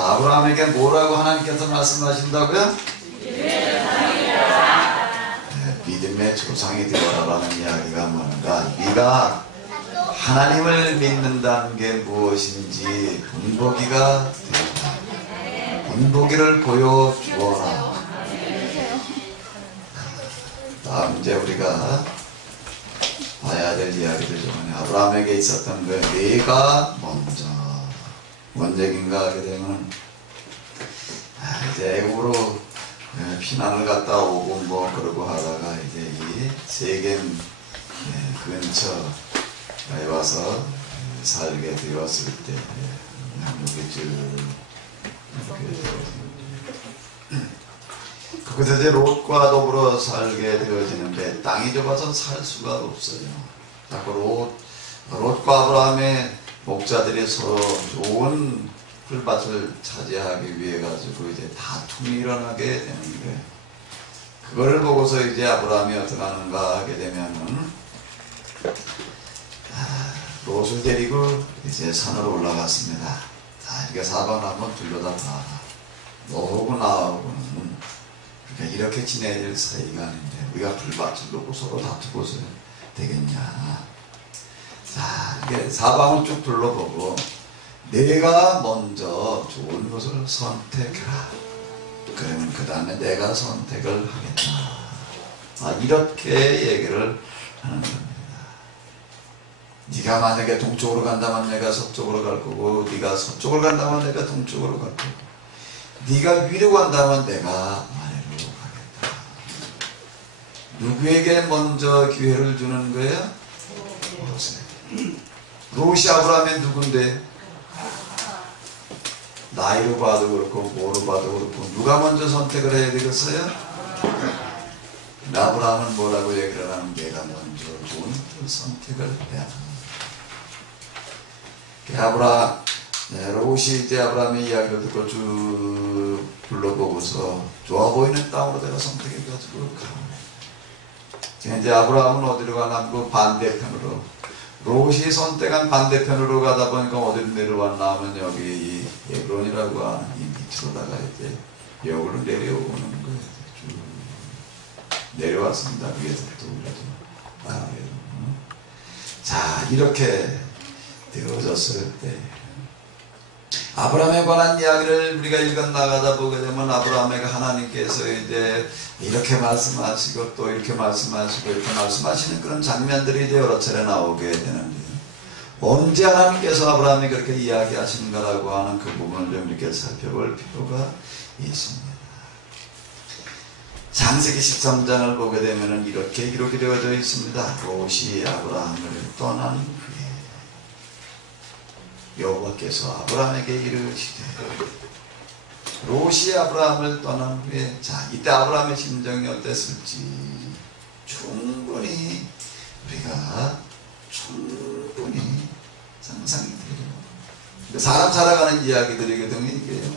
자, 아브라함에게 뭐라고 하나님께서 말씀하신다고요? 믿음의 조상이 되어라라는 이야기가 뭔가, 네가 하나님을 믿는다는 게 무엇인지 본보기가 된다. 본보기를 보여주어라. 다음 이제 우리가 봐야 될 이야기들 중에 아브라함에게 있었던 그 네가 먼저 뭔얘기인가 하게 되면, 이제 애국으로 피난을 갔다 오고 뭐 그러고 하다가 이제 이 세겜 근처에 와서 살게 되었을 때 이렇게 쭉 그곳에 이제 롯과 더불어 살게 되어지는데 땅이 좁아서 살 수가 없어요. 자꾸 롯과 아브라함의 목자들이 서로 좋은 풀밭을 차지하기 위해 가지고 이제 다툼이 일어나게 되는 거예요. 그거를 보고서 이제 아브라함이 어떻게 하는가 하게 되면은 롯을 데리고 이제 산으로 올라갔습니다. 자, 이렇게 사방 한번 둘러다 봐라. 너하고 나하고는 그러니까 이렇게 지내야 될 사이가 아닌데 우리가 풀밭을 놓고 서로 다투고서 되겠냐. 자, 이렇게 사방을 쭉 둘러보고 내가 먼저 좋은 것을 선택해라. 그러면 그 다음에 내가 선택을 하겠다. 이렇게 얘기를 하는 겁니다. 네가 만약에 동쪽으로 간다면 내가 서쪽으로 갈 거고, 네가 서쪽으로 간다면 내가 동쪽으로 갈 거고, 네가 위로 간다면 내가 아래로 가겠다. 누구에게 먼저 기회를 주는 거예요? 롯이 아브라함의 누군데? 나이로 봐도 그렇고 뭐로 봐도 그렇고 누가 먼저 선택을 해야 되겠어요? 아브라함은 뭐라고 얘기를 하면 내가 먼저 좋은 선택을 해야 합니다. 롯이 이제 아브라함의 이야기를 듣고 쭉 불러보고서 좋아 보이는 땅으로 내가 선택해가지고 가면, 이제 아브라함은 어디로 가나 그 반대편으로, 롯이 선택한 반대편으로 가다 보니까 어디로 내려왔나 하면 여기 이 에브론이라고 하는 이 밑으로다가 이제 역으로 내려오는 거예요. 쭉 내려왔습니다. 위에서부터 올라도. 자, 이렇게 되어졌을 때 아브라함에 관한 이야기를 우리가 읽어나가다 보게 되면 아브라함에게 하나님께서 이제 이렇게 말씀하시고 또 이렇게 말씀하시고 이렇게 말씀하시는 그런 장면들이 이제 여러 차례 나오게 되는데, 언제 하나님께서 아브라함이 그렇게 이야기하시는가라고 하는 그 부분을 좀 이렇게 살펴볼 필요가 있습니다. 창세기 13장을 보게 되면 이렇게 기록이 되어져 있습니다. 롯이 아브라함을 떠난 후에 여호와께서 아브라함에게 이르시되, 롯이 아브라함을 떠난 후에, 자, 이때 아브라함의 심정이 어땠을지 충분히 우리가 상상이 돼요. 사람 살아가는 이야기들이거든요. 이게요.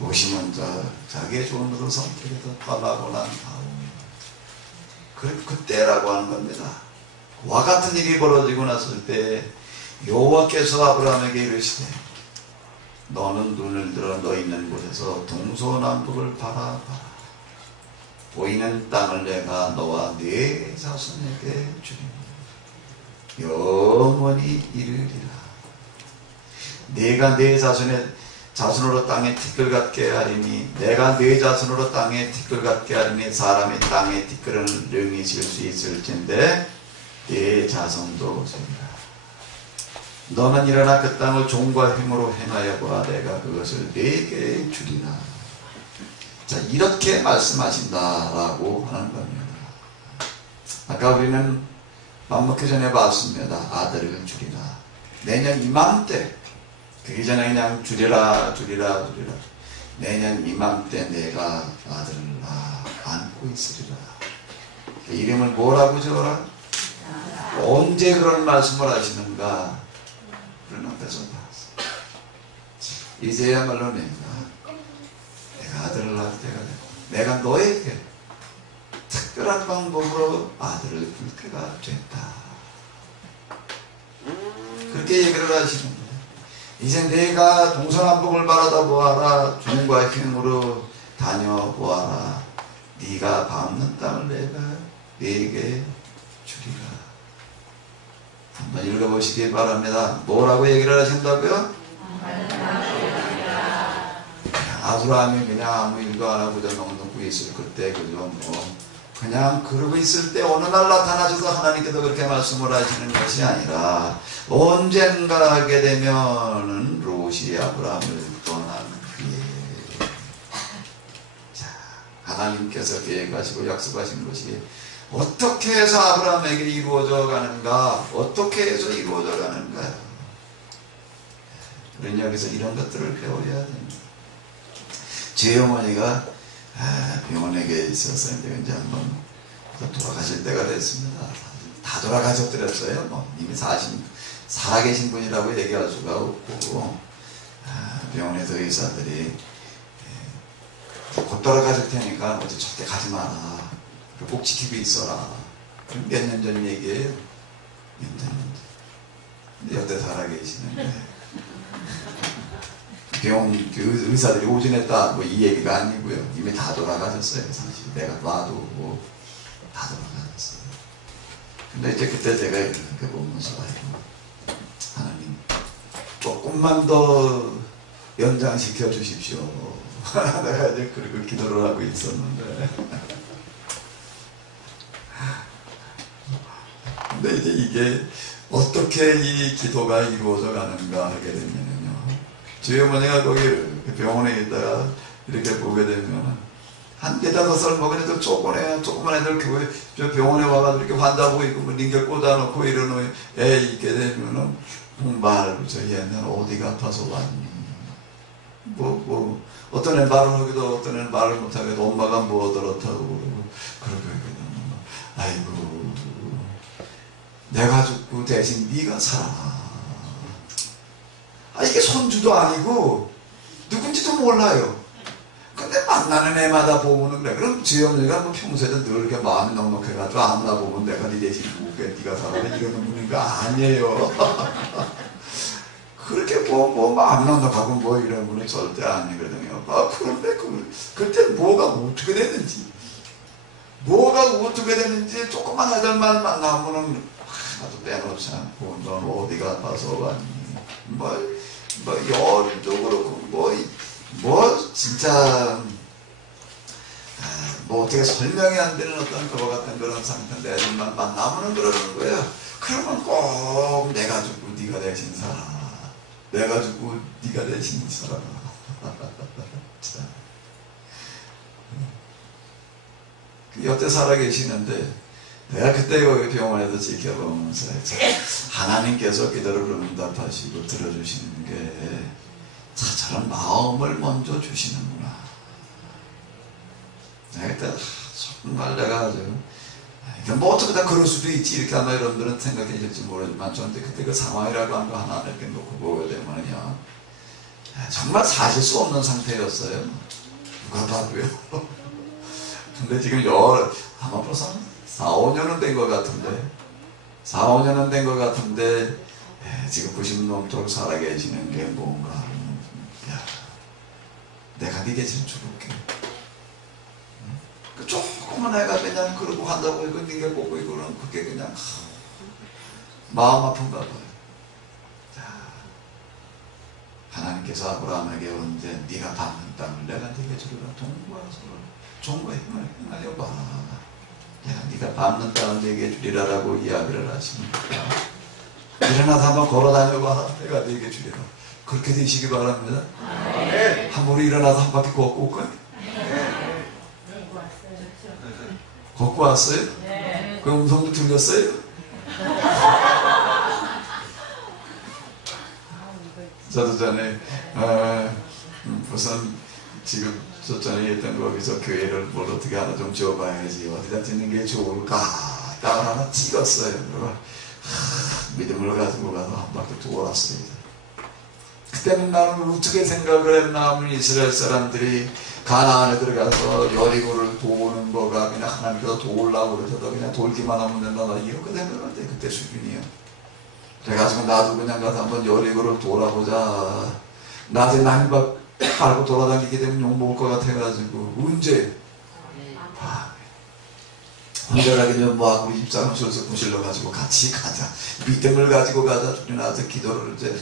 롯이 먼저 자기의 좋은 것을 선택해서 떠나고 난 다음에 그때라고 하는 겁니다. 그와 같은 일이 벌어지고 났을 때 여호와께서 아브라함에게 이르시되, 너는 눈을 들어 너 있는 곳에서 동서남북을 바라봐라. 보이는 땅을 내가 너와 네 자손에게 주리니 영원히 이르리라. 내가 네 자손으로 땅에 티끌 같게 하리니, 내가 네 자손으로 땅에 티끌 같게 하리니 사람이 땅에 티끌을 능히 질 수 있을진데 네 자손도 세리라. 너는 일어나 그 땅을 종과 힘으로 행하여 보라. 내가 그것을 네게 주리라. 자, 이렇게 말씀하신다라고 하는 겁니다. 아까 우리는 밥 먹기 전에 봤습니다. 아들을 주리라. 내년 이맘때, 그기 전에 그냥 주리라. 내년 이맘때 내가 아들을 안고 있으리라. 이름을 뭐라고 지어라? 언제 그런 말씀을 하시는가? 그런 앞에서 봤어. 이제야말로 내가 아들을 낳을 때가 되고, 내가 너에게 특별한 방법으로 아들을 줄 때가 됐다. 그렇게 얘기를 하시는 거예요. 이제 내가 동서남북을 바라다 보아라. 종과 힘으로 다녀보아라. 네가 밟는 땅을 내가 네게 주리라. 한번 읽어보시기 바랍니다. 뭐라고 얘기를 하신다고요? 아브라함이 그냥 아무 일도 안 하고 넉넉고 있을 그때 그죠? 그냥 그러고 있을 때 어느 날 나타나셔서 하나님께서 그렇게 말씀을 하시는 것이 아니라 언젠가 하게 되면은 롯이 아브라함을 떠난 후에 자, 하나님께서 계획하시고 약속하신 것이 어떻게 해서 아브라함에게 이루어져 가는가, 어떻게 해서 이루어져 가는가. 우리는 여기서 이런 것들을 배워야 됩니다. 제 어머니가 병원에 있어서 이제 한번 돌아가실 때가 됐습니다. 다 돌아가셨더랬어요. 이미 살아계신 분이라고 얘기할 수가 없고, 병원에서 의사들이 곧 돌아가실 테니까 어디 절대 가지 마라. 꼭 지키고 있어라. 몇 년 전 얘기예요. 몇 년 전. 근데 여태 살아계시는데. 병원 의사들이 오진했다 이 얘기가 아니고요. 이미 다 돌아가셨어요. 사실 내가 봐도 다 돌아가셨어요. 근데 이제 그때 제가 이렇게 보면서 하나님 조금만 더 연장시켜 주십시오. 내가 이제 그리고 기도를 하고 있었는데 근데 이제 이게 어떻게 이 기도가 이루어져 가는가 하게 되면요. 저희 어머니가 거기 병원에 있다가 이렇게 보게 되면 한 4-5살 먹은 애들 조그만 애들 저 병원에 와가지고 이렇게 환자고 있고 링겔 꽂아놓고 이러는 애 있게 되면은 저희 애는 어디가 아파서 왔니? 어떤 애 말을 하기도 어떤 애는 말을 못하기도 엄마가 뭐 어떻다고 그러고 아이고 내가 죽고 대신 네가 살아라. 이게 손주도 아니고 누군지도 몰라요. 근데 만나는 애마다 보면은 그래. 그럼 제 어머니가 평소에도 늘 이렇게 마음이 넉넉해가지고 아무나 보면 내가 네 대신 누구게 네가 살아라 이러는 분인가 아니에요. 그렇게 마음 넉넉하고 이런 분이 절대 아니거든요. 그런데 그때 뭐가 어떻게 되는지 조그만 애들만 만나면은 하나도 빼놓지 않고 넌 어디가 아파서 왔니? 열도 그렇고 진짜 어떻게 설명이 안 되는 어떤 그와 같은 그런 상태인데 애들만 만나면은 그러는 거예요. 그러면 꼭 내가 죽고 네가 대신 살아. 내가 죽고 네가 대신 살아. 여태 살아계시는데 내가 그때 여기 병원에서 지켜보면서 하나님께서 기도를 응답하시고 들어주시는 게 저런 마음을 먼저 주시는구나. 그때 정말 내가 어떻게 다 그럴 수도 있지 이렇게 아마 여러분들은 생각해 줄지 모르지만 저한테 그때 그 상황이라고 한 거 하나 이렇게 놓고 보게 되면요 정말 사실 수 없는 상태였어요. 누가 봐도요. 근데 지금 아마 벌써 4-5년은 된 것 같은데 4-5년은 된 것 같은데 지금 90 넘도록 살아계시는 게 뭔가 내가 네 대신 죽을게. 조금만 애가 그냥 그러고 한다고 이거 네가 보고 이거는 그게 그냥 마음 아픈가 봐요. 하나님께서 아브라함에게 언제 네가 받는 땅을 내가 네게 주리라. 종과 힘을 행하여 봐. 내가 네가 밟는 땅을 네게 주리라라고 이야기를 하십니다. 일어나서 한번 걸어다녀봐. 내가 네게 주리라. 그렇게 되시기 바랍니다. 네. 한번 우리 일어나서 한 바퀴 걷고 올까요? 네. 걷고 왔어요? 네. 그 음성도 들렸어요? 저도 전에 우선 지금 저 전에 했던 거기서 교회를 뭘 어떻게 하나 좀 지어봐야지 어디다 짓는 게 좋을까 땅을 하나 찍었어요. 믿음을 가지고 가서 한 바퀴 돌았습니다. 그때는 나는 어떻게 생각을 했나 하면 이스라엘 사람들이 가나안에 들어가서 여리고를 도우는 거가 그냥 하나님께서 도우려고 그러셔도 그냥 돌기만 하면 된다 이렇게 생각할 때 그때 수준이에요. 그래가지고 나도 그냥 가서 한번 여리고를 돌아보자. 낮에 난박 깔고 돌아다니게 되면 욕먹을 것 같아가지고 언제? 혼자 가기 전에 뭐하고 입장을 줘서 부실러가지고 같이 가자. 믿음을 가지고 가자. 둘이 나서 기도를 이제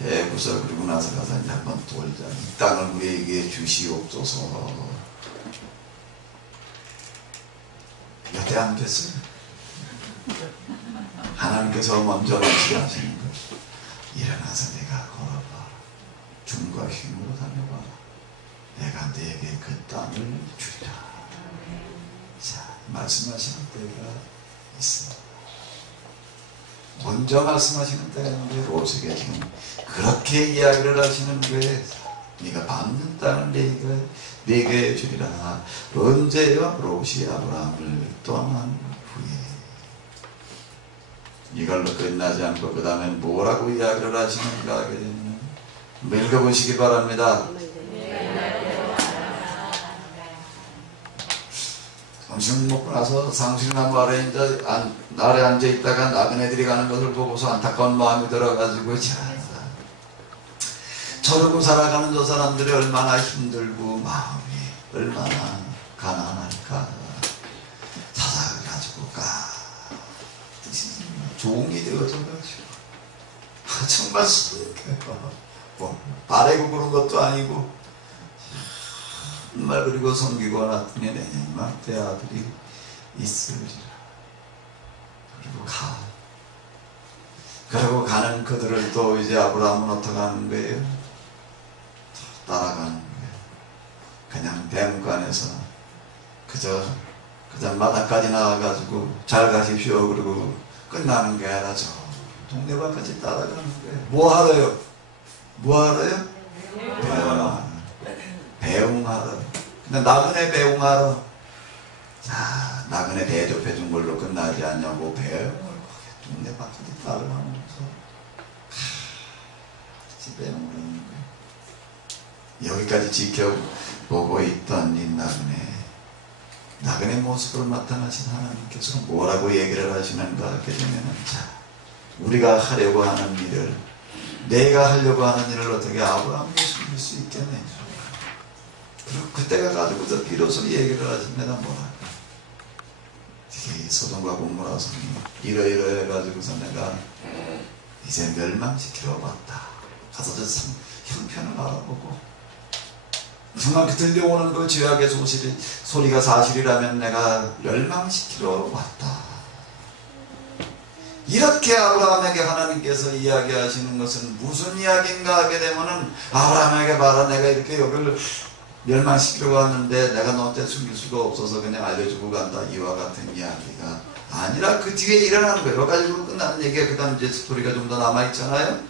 해고서 그러고 나서 가서 이제 한번 돌자. 이 땅을 우리에게 주시옵소서. 여태 안 됐어요. 하나님께서 먼저 말씀하시는 것. 일어나서 내가 걸어봐. 줌과 힘으로 다녀봐. 내가 너에게 그 땅을 주리라. 자, 말씀하시는 때가 있어. 먼저 말씀하시는 때가 있는데 롯에게 지금 그렇게 이야기를 하시는 거에 네가 밟는 땅을 내게 주리라. 언제요? 롯이 아브라함을 떠난 후에. 이걸로 끝나지 않고 그 다음에 뭐라고 이야기를 하시는가 하게 되면 읽어보시기 바랍니다. 점심 먹고 나서 상수리나무 아래 아래 앉아있다가 나그네들이 가는 것을 보고서 안타까운 마음이 들어가지고 자, 저러고 살아가는 저 사람들이 얼마나 힘들고 마음이 얼마나 가난할까. 찾아가지고 종이 되어져가지고 정말 뭐 바래고 그런 것도 아니고 정말. 그리고 섬기고 났더니 내님한테 아들이 있으리라. 그리고 그리고 가는 그들을 또 이제 아브라함은 어떻게 하는 거예요? 따라가는 거예요. 그냥 대문간에서 그저 마당까지 나와가지고 잘 가십시오 그러고 끝나는 게 아니라 저 동네방까지 따라가는 거예요. 뭐 하러요? 배웅하러. 근데 나그네 배웅하러. 자, 나그네 대접해 준 걸로 끝나지 않냐고 배웅을 동네방까지 따라가면서 같이 배웅을 하는 거예요. 여기까지 지켜보고 있던 이 나그네 모습으로 나타나신 하나님께서 뭐라고 얘기를 하시는가 하게 되면은, 자, 우리가 하려고 하는 일을, 내가 하려고 하는 일을 어떻게 아브라함께 숨길 수 있겠네. 그리고 그때가 가지고서 비로소 얘기를 하십니다. 뭐랄까, 이 소돔과 고모라 성이 이러이러 해가지고서 내가 이제 멸망시키러 왔다. 가서 저 형편을 알아보고 정말 들려오는 그 죄악의 소리가 사실이라면 내가 멸망시키러 왔다. 이렇게 아브라함에게 하나님께서 이야기하시는 것은 무슨 이야기인가 하게 되면은, 아브라함에게 봐라, 내가 이렇게 여기를 멸망시키러 왔는데 내가 너한테 숨길 수가 없어서 그냥 알려주고 간다. 이와 같은 이야기가 아니라 그 뒤에 일어나는 거예요. 가지고 끝나는 얘기가 그 다음 이제 스토리가 좀 더 남아있잖아요.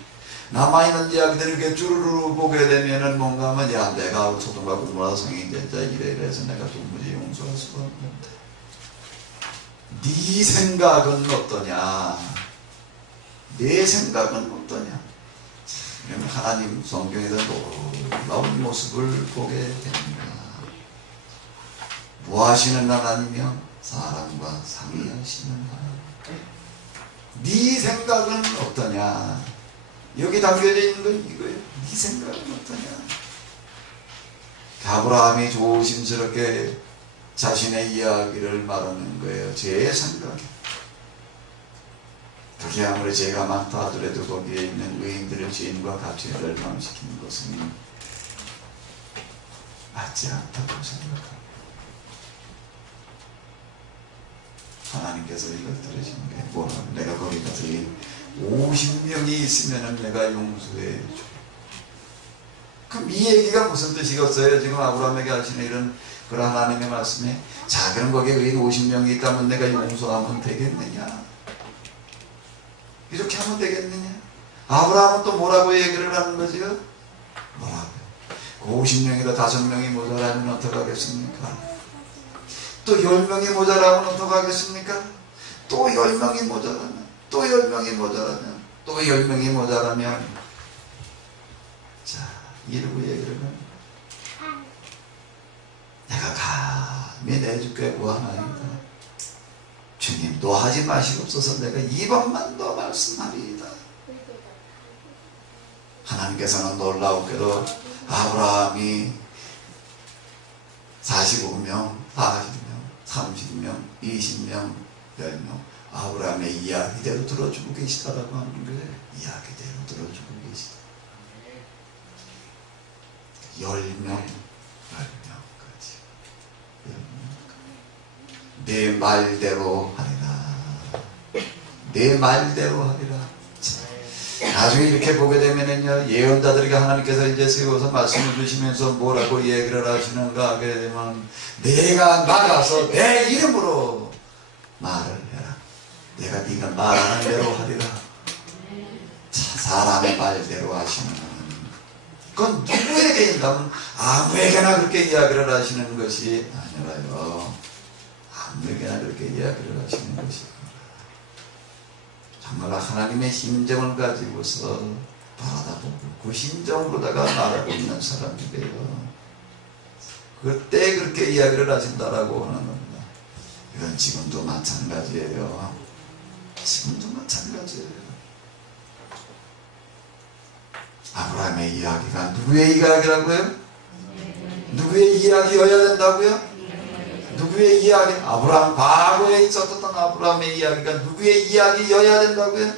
남아있는 이야기들을 이렇게 쭈루루 보게 되면은 뭔가 하면, 야, 내가 소돔과 고모라 성인데 이래서 내가 도무지 용서할 수가 없는데 네 생각은 어떠냐? 내 생각은 어떠냐? 그러면 하나님 성경에서 놀라운 모습을 보게 됩니다. 뭐 하시는 하나님이요? 사람과 상의하시는 하나님. 네 생각은 어떠냐? 여기 담겨져 있는 건 이거예요. 네 생각은 어떠냐? 아브라함이 조심스럽게 자신의 이야기를 말하는 거예요. 제 생각에. 그게 아무리 죄가 많다 하더라도 거기에 있는 의인들의 죄인과 같이 멸망시키는 것은 맞지 않다고 생각합니다. 하나님께서 이걸 들으시는 게 뭐라고? 내가 거기 가서 50명이 있으면 내가 용서해 줘. 그럼 이 얘기가 무슨 뜻이겠어요? 지금 아브라함에게 하시는 이런 그런 하나님의 말씀에, 자, 그럼 거기에 의인 50명이 있다면 내가 용서하면 되겠느냐? 이렇게 하면 되겠느냐? 아브라함은 또 뭐라고 얘기를 하는 거지요? 뭐라고? 50명이다 5명이 모자라면 어떡하겠습니까? 또 10명이 모자라면 어떡하겠습니까? 또 10명이 모자라면, 또 10명이 모자라면, 또 10명이 모자라면, 자, 이러고 얘기를 하면, 내가 감히 내줄게 구하나이다. 주님, 인도하지 마시옵소서. 내가 이번만 더 말씀하리이다. 하나님께서는 놀라웠게도 아브라함이 45명, 40명, 30명, 20명, 10명 아브라함의 이야기대로 들어주고 계시다라고 하는 거예요. 이야기대로 들어주고 계시다. 10명까지. 내 말대로 하리라. 내 말대로 하리라. 나중에 이렇게 보게 되면은요, 예언자들에게 하나님께서 이제 세워서 말씀을 주시면서 뭐라고 얘기를 하시는가 하게 되면, 내가 나가서 내 이름으로 말을 해라. 내가 네가 말하는 대로 하리라. 자, 사람의 말대로 하시는 거는, 그건 누구에게 있다면 아무에게나 그렇게 이야기를 하시는 것이 아니라요. 아무에게나 그렇게 이야기를 하시는 것이 정말 하나님의 심정을 가지고서 바라다보고 그 심정으로다가 말하고 있는 사람인데요. 그때 그렇게 이야기를 하신다라고 하는 겁니다. 이건 지금도 마찬가지예요. 지금도 마찬가지예요. 아브라함의 이야기가 누구의 이야기라고요? 누구의 이야기여야 된다고요? 누구의 이야기? 아브라함, 과거에 있었던 아브라함의 이야기가 누구의 이야기여야 된다고요?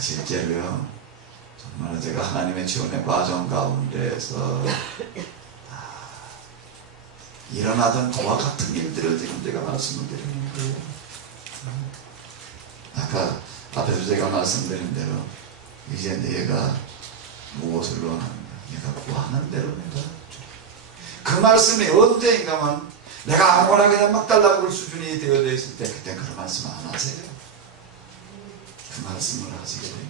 실제로요, 정말 제가 하나님의 지원의 과정 가운데에서 일어나던 그와 같은 일들을 지금 제가 말씀을 드리는 거예요. 아까 앞에서 제가 말씀드린 대로 이제 내가 무엇을 원하는가? 내가 구하는 대로 내가 그 말씀이 언제인가만 내가 아무거나 그냥 막 달라고 할 수준이 되어져 있을 때 그때 그런 말씀 안 하세요. 그 말씀을 하시게 되면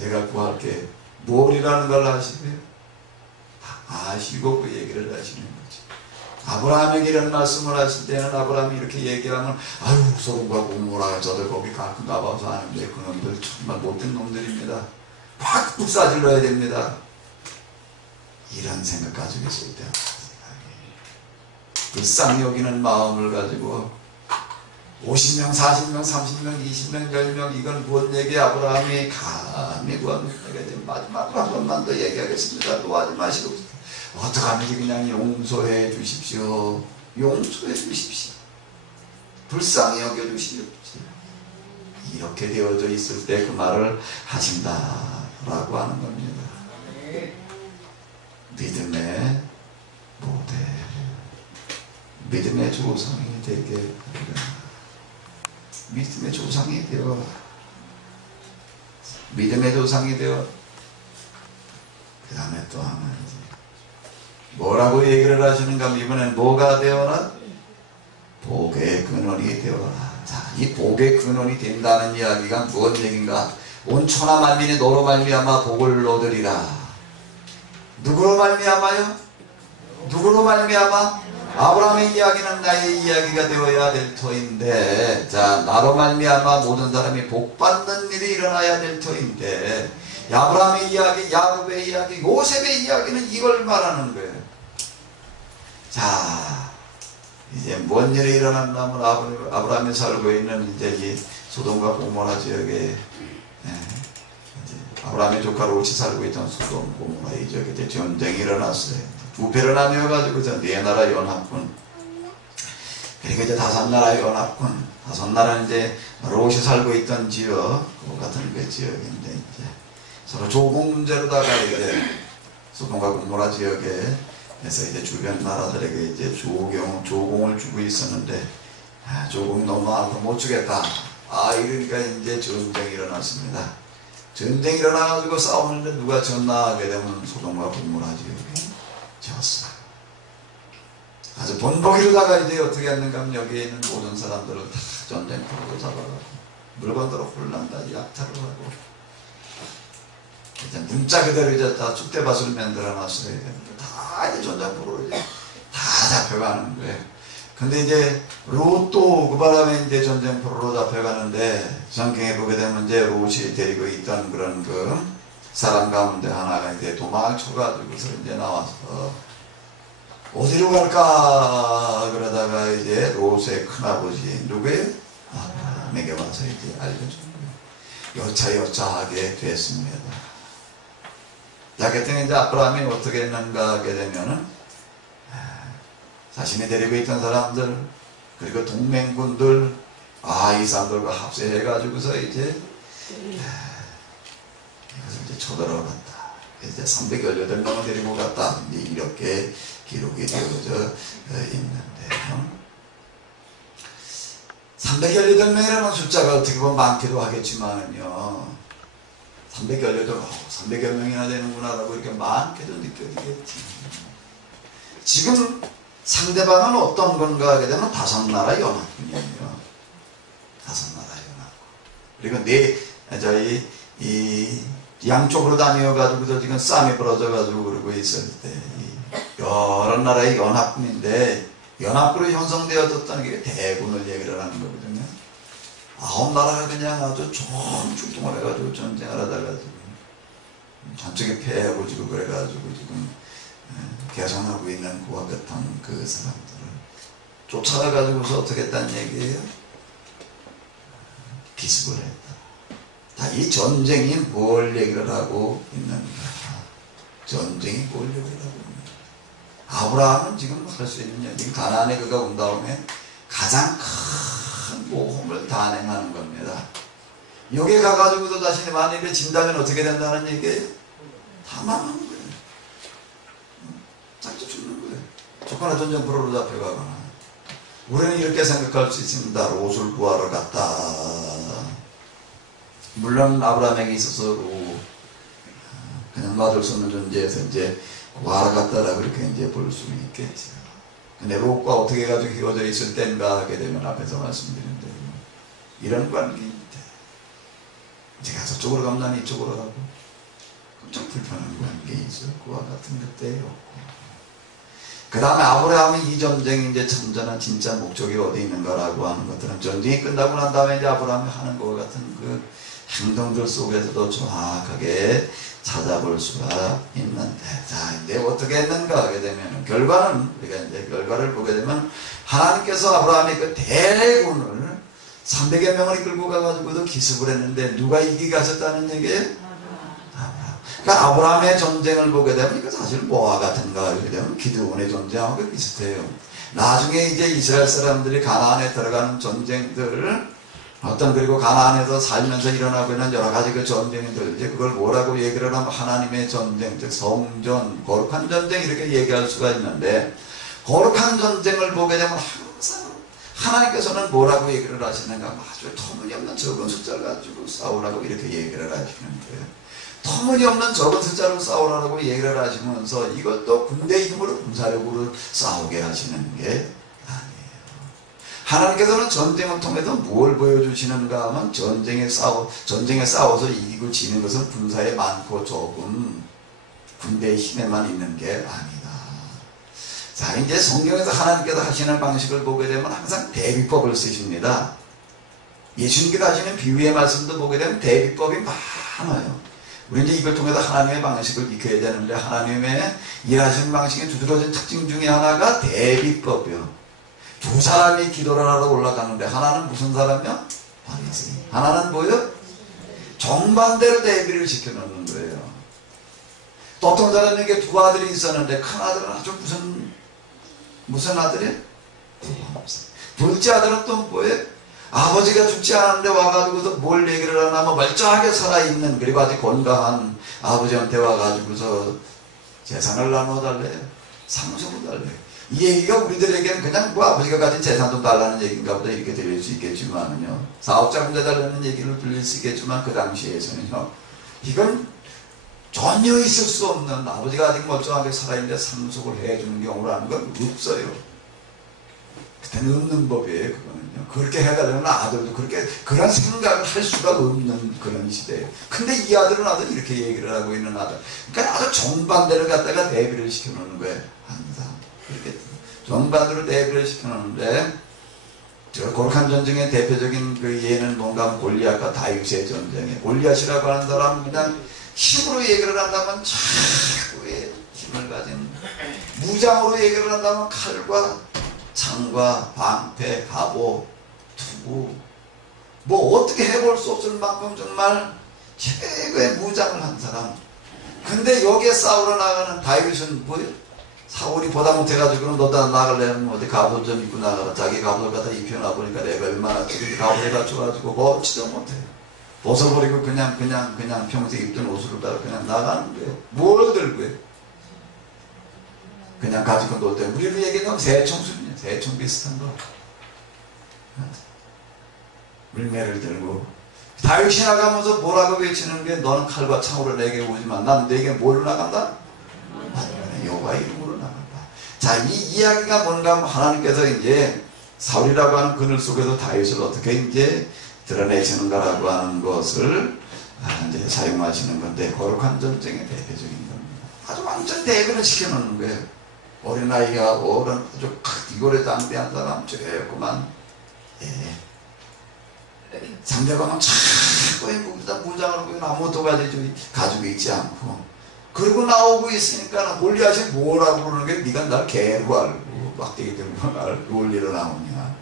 제가 구할 게 뭘이라는 걸 아시고요. 다 아시고 그 얘기를 하시는 거지. 아브라함에게 이런 말씀을 하실 때는 아브라함이 이렇게 얘기하면 아유 소돔과 고모라 저들 거기 가끔 가봐서 아는데 그놈들 정말 못된 놈들입니다. 확 북사질러야 됩니다. 이런 생각 가지고 있을 때 불쌍히 여기는 마음을 가지고 50명, 40명, 30명, 20명, 10명 이건 뭔 얘기 아브라함이 감히 구합니다. 마지막으로 한 번만 더 얘기하겠습니다. 노하지 마시고 어떡하면 그냥 용서해 주십시오. 용서해 주십시오. 불쌍히 여겨주십시오. 이렇게 되어져 있을 때 그 말을 하신다라고 하는 겁니다. 믿음의 모델, 믿음의 조상이 되게 하리라. 믿음의 조상이 되어, 믿음의 조상이 되어, 그 다음에 또 하나 이제 뭐라고 얘기를 하시는가? 이번엔 뭐가 되어라? 복의 근원이 되어라. 자, 이 복의 근원이 된다는 이야기가 무슨 얘기인가? 온 천하 만민이 너로 말미암아 복을 얻으리라. 누구로 말미암아요? 누구로 말미암아? 아브라함의 이야기는 나의 이야기가 되어야 될 터인데, 자, 나로 말미암아 모든 사람이 복받는 일이 일어나야 될 터인데, 아브라함의 이야기, 야곱의 이야기, 요셉의 이야기는 이걸 말하는 거예요. 자, 이제 뭔 일이 일어났냐면 아브라함이 살고 있는 이제 이 소돔과 고모라 지역에 아브라함의 조카 롯이 살고 있던 소돔 고모라 이 지역에 이제 전쟁이 일어났어요. 두 배를 나뉘어가지고 네 나라 연합군, 그리고 이제 다섯 나라 연합군, 다섯 나라는 이제 롯이 살고 있던 지역, 그 같은 그 지역인데 이제 서로 조공 문제로다가 이제 소돔과 고모라 지역에 그래서 이제 주변 나라들에게 이제 조공을 주고 있었는데, 조공이 너무 많아서 못 주겠다. 이러니까 이제 전쟁이 일어났습니다. 전쟁이 일어나가지고 싸우는데 누가 졌나 하게 되면 소돔과 고모라 지역이 졌어요. 아주 본보기로다가 이제 어떻게 했는가 하면 여기에 있는 모든 사람들을 다 전쟁터로 잡아가고 물건들을 홀란다 약탈을 하고 이제 문자 그대로 이제 다 축대밭을 만들어놨어요. 다 이제 전장포로 이제 다 잡혀가는 거예요. 근데 이제 롯도 그 바람에 이제 전쟁포로 잡혀가는데, 성경에 보게 되면 이제 롯이 데리고 있던 그런 그 사람 가운데 하나가 이제 도망을 쳐가지고서 이제 나와서 어디로 갈까 그러다가 이제 롯의 큰아버지 누구예요? 아브라함에게 와서 이제 알려준 거예요. 여차여차하게 됐습니다. 자, 그랬더니 이제 아브라함이 어떻게 했는가 하게 되면은 자신이 데리고 있던 사람들 그리고 동맹군들 이 사람들과 합세해가지고서 이제 이것을 이제 쳐들어갔다. 이제 318명을 데리고 갔다. 이렇게 기록이 되어져 있는데요. 318명이라는 숫자가 어떻게 보면 많기도 하겠지만요. 300여 명이나 되는구나라고 이렇게 많게도 느껴지겠지. 지금 상대방은 어떤 건가 하게 되면 5나라 연합군이에요. 5나라 연합군. 그리고 저희 양쪽으로 다녀가지고서 지금 싸움이 벌어져가지고 그러고 있을 때 여러 나라의 연합군인데 연합군이 형성되어졌다는 게 대군을 얘기를 하는 거거든요. 9나라가 그냥 아주 총 출동을 해가지고 전쟁을 하다가 지금 전적에 패하고 지금 그래가지고 지금 개선하고 있는 그와 같은 그 사람들을 쫓아가가지고서 어떻게 했다는 얘기예요? 기습을 했다. 이 전쟁이 뭘 얘기를 하고 있는가? 전쟁이 뭘 얘기를 하고 있는가? 아브라함은 지금 할 수 있는 얘기, 가나안에 그가 온 다음에 가장 큰 모험을 단행하는 겁니다. 여기에 가가지고도 자신이 만일에 진다면 어떻게 된다는 얘기예요? 다 망하는 거예요. 짝지 죽는 거예요. 조건나 전쟁 프로로 잡혀가거나. 우리는 이렇게 생각할 수 있습니다. 롯을 구하러 갔다. 물론 아브라함에게 있어서도 그냥 놔둘 수 없는 존재에서 이제 구하러 갔다라 그렇게 이제 볼 수는 있겠죠. 근데 롯과 어떻게 해가지고 휘어져 있을 땐가 하게 되면 앞에서 말씀드린 대로 이런 관계인데 제가 저쪽으로 가면 난 이쪽으로 가고 좀 불편한 관계에 있어. 그와 같은 것들이었고 그 다음에 아브라함이 이 전쟁이 이제 참전한 진짜 목적이 어디 있는가라고 하는 것들은 전쟁이 끝나고 난 다음에 이제 아브라함이 하는 것과 같은 그 행동들 속에서도 정확하게 찾아볼 수가 있는데, 자, 이제 어떻게 했는가 하게 되면, 결과는, 우리가 이제 결과를 보게 되면, 하나님께서 아브라함의 그 대군을 300여 명을 이끌고 가가지고도 기습을 했는데, 누가 이기게 하셨다는 얘기예요? 아브라함. 그러니까 아브라함의 전쟁을 보게 되면, 이거 사실 뭐와 같은가 하게 되면, 기드온의 전쟁하고 비슷해요. 나중에 이제 이스라엘 사람들이 가나안에 들어가는 전쟁들을 그리고 가나안에서 살면서 일어나고 있는 여러 가지 그 전쟁들, 이제 그걸 뭐라고 얘기를 하면 하나님의 전쟁, 즉 성전, 거룩한 전쟁 이렇게 얘기할 수가 있는데, 거룩한 전쟁을 보게 되면 항상 하나님께서는 뭐라고 얘기를 하시는가? 아주 터무니없는 적은 숫자를 가지고 싸우라고 이렇게 얘기를 하시는데, 터무니없는 적은 숫자로 싸우라고 얘기를 하시면서 이것도 군대 힘으로 군사력으로 싸우게 하시는 게 하나님께서는 전쟁을 통해서 뭘 보여주시는가 하면 전쟁에 싸워서 이기고 지는 것은 군사에 많고 적은 군대의 힘에만 있는 게 아니다. 자, 이제 성경에서 하나님께서 하시는 방식을 보게 되면 항상 대비법을 쓰십니다. 예수님께서 하시는 비유의 말씀도 보게 되면 대비법이 많아요. 우리 이제 이걸 통해서 하나님의 방식을 익혀야 되는데, 하나님의 일하시는 방식의 두드러진 특징 중에 하나가 대비법이요. 두 사람이 기도를 하러 올라가는데 하나는 무슨 사람이야? 바리새인. 하나는 뭐예요? 정반대로 대비를 시켜놓는 거예요. 또 어떤 사람에게 두 아들이 있었는데 큰 아들은 아주 무슨 아들이에요? 둘째 아들은 또 뭐예요? 아버지가 죽지 않았는데 와가지고서 뭘 얘기를 하나 멀쩡하게 살아있는, 그리고 아주 건강한 아버지한테 와가지고서 재산을 나눠달래요. 상속을 달래요. 이 얘기가 우리들에게는 그냥 아버지가 가진 재산 좀 달라는 얘기인가 보다 이렇게 들릴 수 있겠지만요. 사업자금 내달라는 얘기를 들릴 수 있겠지만 그 당시에서는요. 이건 전혀 있을 수 없는, 아버지가 아직 멀쩡하게 살아있는데 상속을 해주는 경우라는 건 없어요. 그때는 없는 법이에요. 그거는요. 그렇게 해달라는 아들도 그런 생각을 할 수가 없는 그런 시대예요. 근데 이 아들은 아들 이렇게 얘기를 하고 있는 아들. 그러니까 아주 정반대를 갖다가 대비를 시켜놓는 거예요. 항상. 이렇게 정반으로 대비를 시켜놓는데, 저 거룩한 전쟁의 대표적인 그 예는 뭔가 하면 골리앗과 다윗의 전쟁에, 골리앗이라고 하는 사람은 그냥 힘으로 얘기를 한다면 자꾸의 힘을 가진 무장으로 얘기를 한다면 칼과 창과 방패, 갑옷, 투구, 뭐 어떻게 해볼 수 없을 만큼 정말 최고의 무장을 한 사람. 근데 여기에 싸우러 나가는 다윗은 뭐예요? 사울이 보다 못해가지고 너다 나가려면 어디 갑옷 좀 입고 나가라. 자기 갑옷을 갖다 입혀놔 보니까 내가 얼마나 지금 갑옷을 갖춰가지고 먹지도 못해. 벗어버리고 그냥 평소에 입던 옷으로 다 그냥 나가는 거예요. 뭘 들고 해요? 그냥 가지고 놀 때 우리를 얘기하면 새총수냐, 새총 비슷한 거. 물매를 들고 다윗이 나가면서 뭐라고 외치는 게 너는 칼과 창으로 내게 오지만 난 내게 뭘로 나간다? 여호와의 이름으로 나간다. 자, 이 이야기가 뭔가 하면 하나님께서 이제 사울이라고 하는 그늘 속에서 다윗을 어떻게 이제 드러내시는가라고 하는 것을 이제 사용하시는 건데, 거룩한 전쟁의 대표적인 겁니다. 아주 완전 대변을 시켜놓는 거예요. 어린아이가 어른 아주 이거에 장대한 사람 조금만 상대방은 자꾸 무장을 아무것도 가지고 있지 않고, 그리고 나오고 있으니까 골리앗이 뭐라고 그러는 게 네가 날 개로 알고 막대기 들고 날 논리로 나오냐,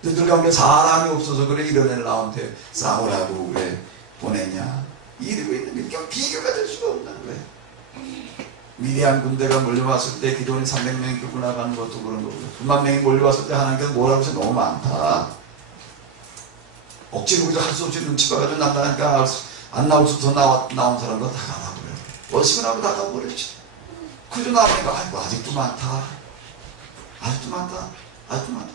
너들 가운데 사람이 없어서 그래 이런 애를 나한테 싸우라고 그래 보내냐, 이러고 있는 게 비교가 될 수가 없는 거예요. 미디안 군대가 몰려왔을 때 기존에 300명이 끌고 나가는 것도 그런 거고, 9만 명이 몰려왔을 때 하나님께서 뭐라고 해서 너무 많다, 억지로 할 수 없이 눈치 봐가지고 나가니까 안 나올 수 없어 나온 사람도 다 가라고요. 어시면 다 가버렸지. 그저 나오니까 아이고 아직도 많다, 아직도 많다, 아직도 많다.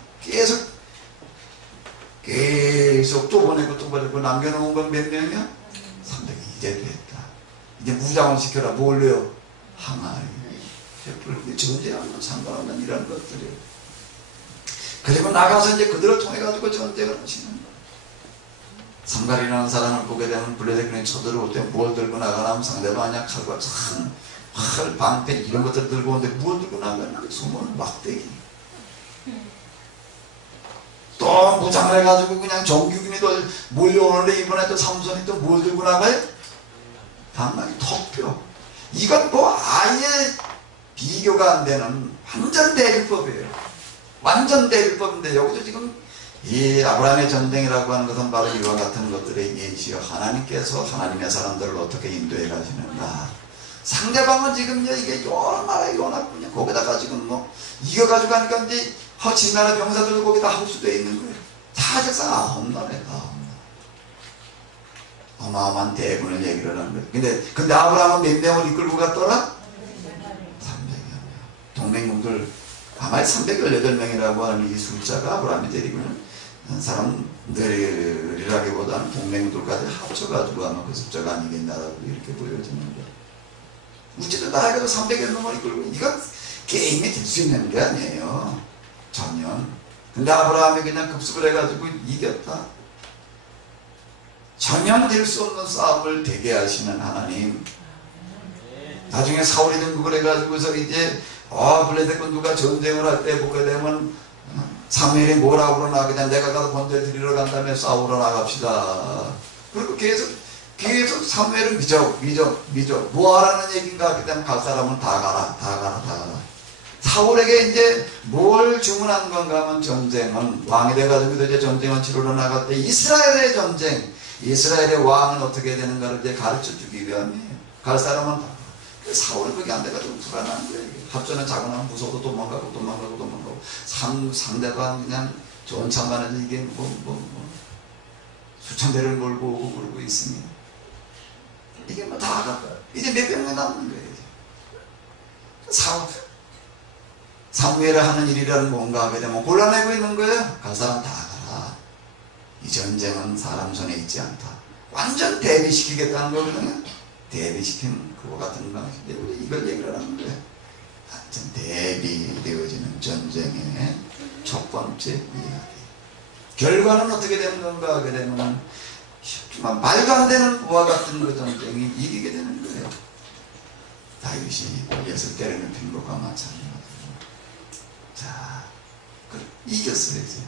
계속 또 보내고 남겨놓은 건 몇 명이야? 300이 이제 됐다. 이제 무장을 시켜라. 뭘로요? 항아리, 횃불, 전쟁하고는 상관없는 이런 것들이요. 그리고 나가서 이제 그들을 통해가지고 전쟁을 하시는 거예요. 삼갈이라는 사람을 보게 되면 블레셋군이 쳐들어올 때 뭘 들고 나가냐면 상대방이 칼과 창, 활, 방패 이런 것들 들고 오는데 뭘 들고 나가냐면 소문은 막대기. 또 무장을 해가지고 그냥 정규군이 또 몰려오는데 이번에 또 삼손이 또 뭘 들고 나가요? 당나귀 턱뼈. 이건 뭐 아예 비교가 안 되는 완전 대비법이에요. 완전 대비법인데 여기서 지금 이 아브라함의 전쟁이라고 하는 것은 바로 이와 같은 것들의 예시요. 하나님께서 하나님의 사람들을 어떻게 인도해 가시는가. 상대방은 지금 이게 여러 나라에 요나군요. 거기다가 지금 뭐 이겨가지고 하니까 이제 진나라 병사들도 거기다 흡수되어 있는 거예요. 사실상 험난해. 어마어마한 대군을 얘기를 하는 거예요. 근데 아브라함은 몇 명을 이끌고 갔더라? 300여 명. 동맹군들 아마 318명이라고 하는 이 숫자가 아브라함이 데리고는 사람들이라기보다는 동맹들까지 합쳐가지고 아마 그 숫자가 아니겠나라고 이렇게 보여지는 거예요. 우찌도 다 해가지고 300여 명을 이끌고, 이거 게임이 될 수 있는 게 아니에요. 전혀. 근데 아브라함이 그냥 급습을 해가지고 이겼다. 전혀 될 수 없는 싸움을 되게 하시는 하나님. 나중에 사울이 등극을 해가지고서 이제 블레셋군 누가 전쟁을 할 때 보게 되면 사무엘이 뭐라고 그러나 그냥 내가 가서 번제 드리러 간 다음에 싸우러 나갑시다. 그리고 계속 사무엘은 미적 뭐 하라는 얘기인가. 그냥 갈 사람은 다 가라. 사울에게 이제 뭘 주문한 건가 하면 전쟁은 왕이 돼가지고 이제 전쟁을 치르러 나갈 때 이스라엘의 전쟁, 이스라엘의 왕은 어떻게 되는가를 이제 가르쳐 주기 위함이에요. 갈 사람은 다. 사울은 그게 안 돼가지고 불안한 거예요. 합전에 자고나면 무서워도 도망가고 상대방 그냥 전차만은 이게 수천 대를 몰고 오고 그러고 있으니 이게 뭐 다 가까요. 이제 몇 병이 남는 거예요. 사무엘이 하는 일이라는 뭔가 하게 되면 곤란해고 있는 거예요. 갈 사람 다 가라. 이 전쟁은 사람 손에 있지 않다. 완전 대비시키겠다는 거거든요. 대비시키는 그와 같은 방식인데 우리 이걸 얘기를 하는 거예요. 완전 대비되어지는 전쟁의 첫 번째 이야기. 결과는 어떻게 되는 건가 하게 되면 정말 말도 안 되는 그와 같은 그 전쟁이 이기게 되는 거예요. 다윗이 골리앗을 때려눕힌 것과 마찬가지로. 자, 이겼어요. 이제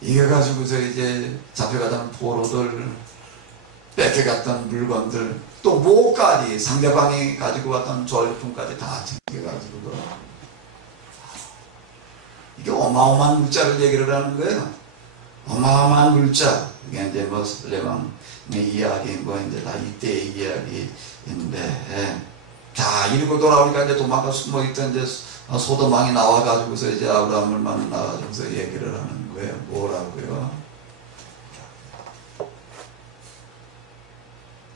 이겨가지고서 이제 잡혀가던 포로들 뺏겨갔던 물건들, 또 뭐까지 상대방이 가지고 왔던 절품까지 다 챙겨가지고, 이게 어마어마한 물자를 얘기를 하는 거예요. 어마어마한 물자. 이게 이제 뭐 설레방의 이야기, 뭐 이제 다 이때의 이야기인데, 자, 이러고 돌아오니까 이제 도망가 숨어있던 이제 소돔왕이 나와가지고서 이제 아브라함을 만나가지고서 얘기를 하는 거예요. 뭐라고요?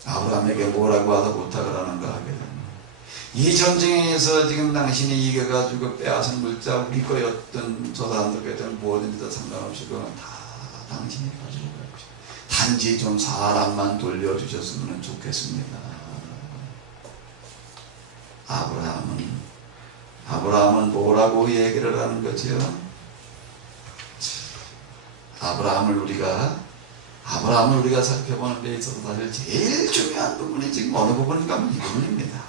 아브라함에게 뭐라고 하다 부탁을 하는가 하게 됩니다. 이 전쟁에서 지금 당신이 이겨가지고 빼앗은 물자, 우리 거였던 저 사람들 거였던 뭐든지 다 상관없이 그건 다 당신이 가지고 가고 단지 좀 사람만 돌려주셨으면 좋겠습니다. 아브라함은 뭐라고 얘기를 하는 거죠? 아브라함을 우리가 살펴보는 데 있어서 사실 제일 중요한 부분이 지금 어느 부분인가 하면 이 부분입니다.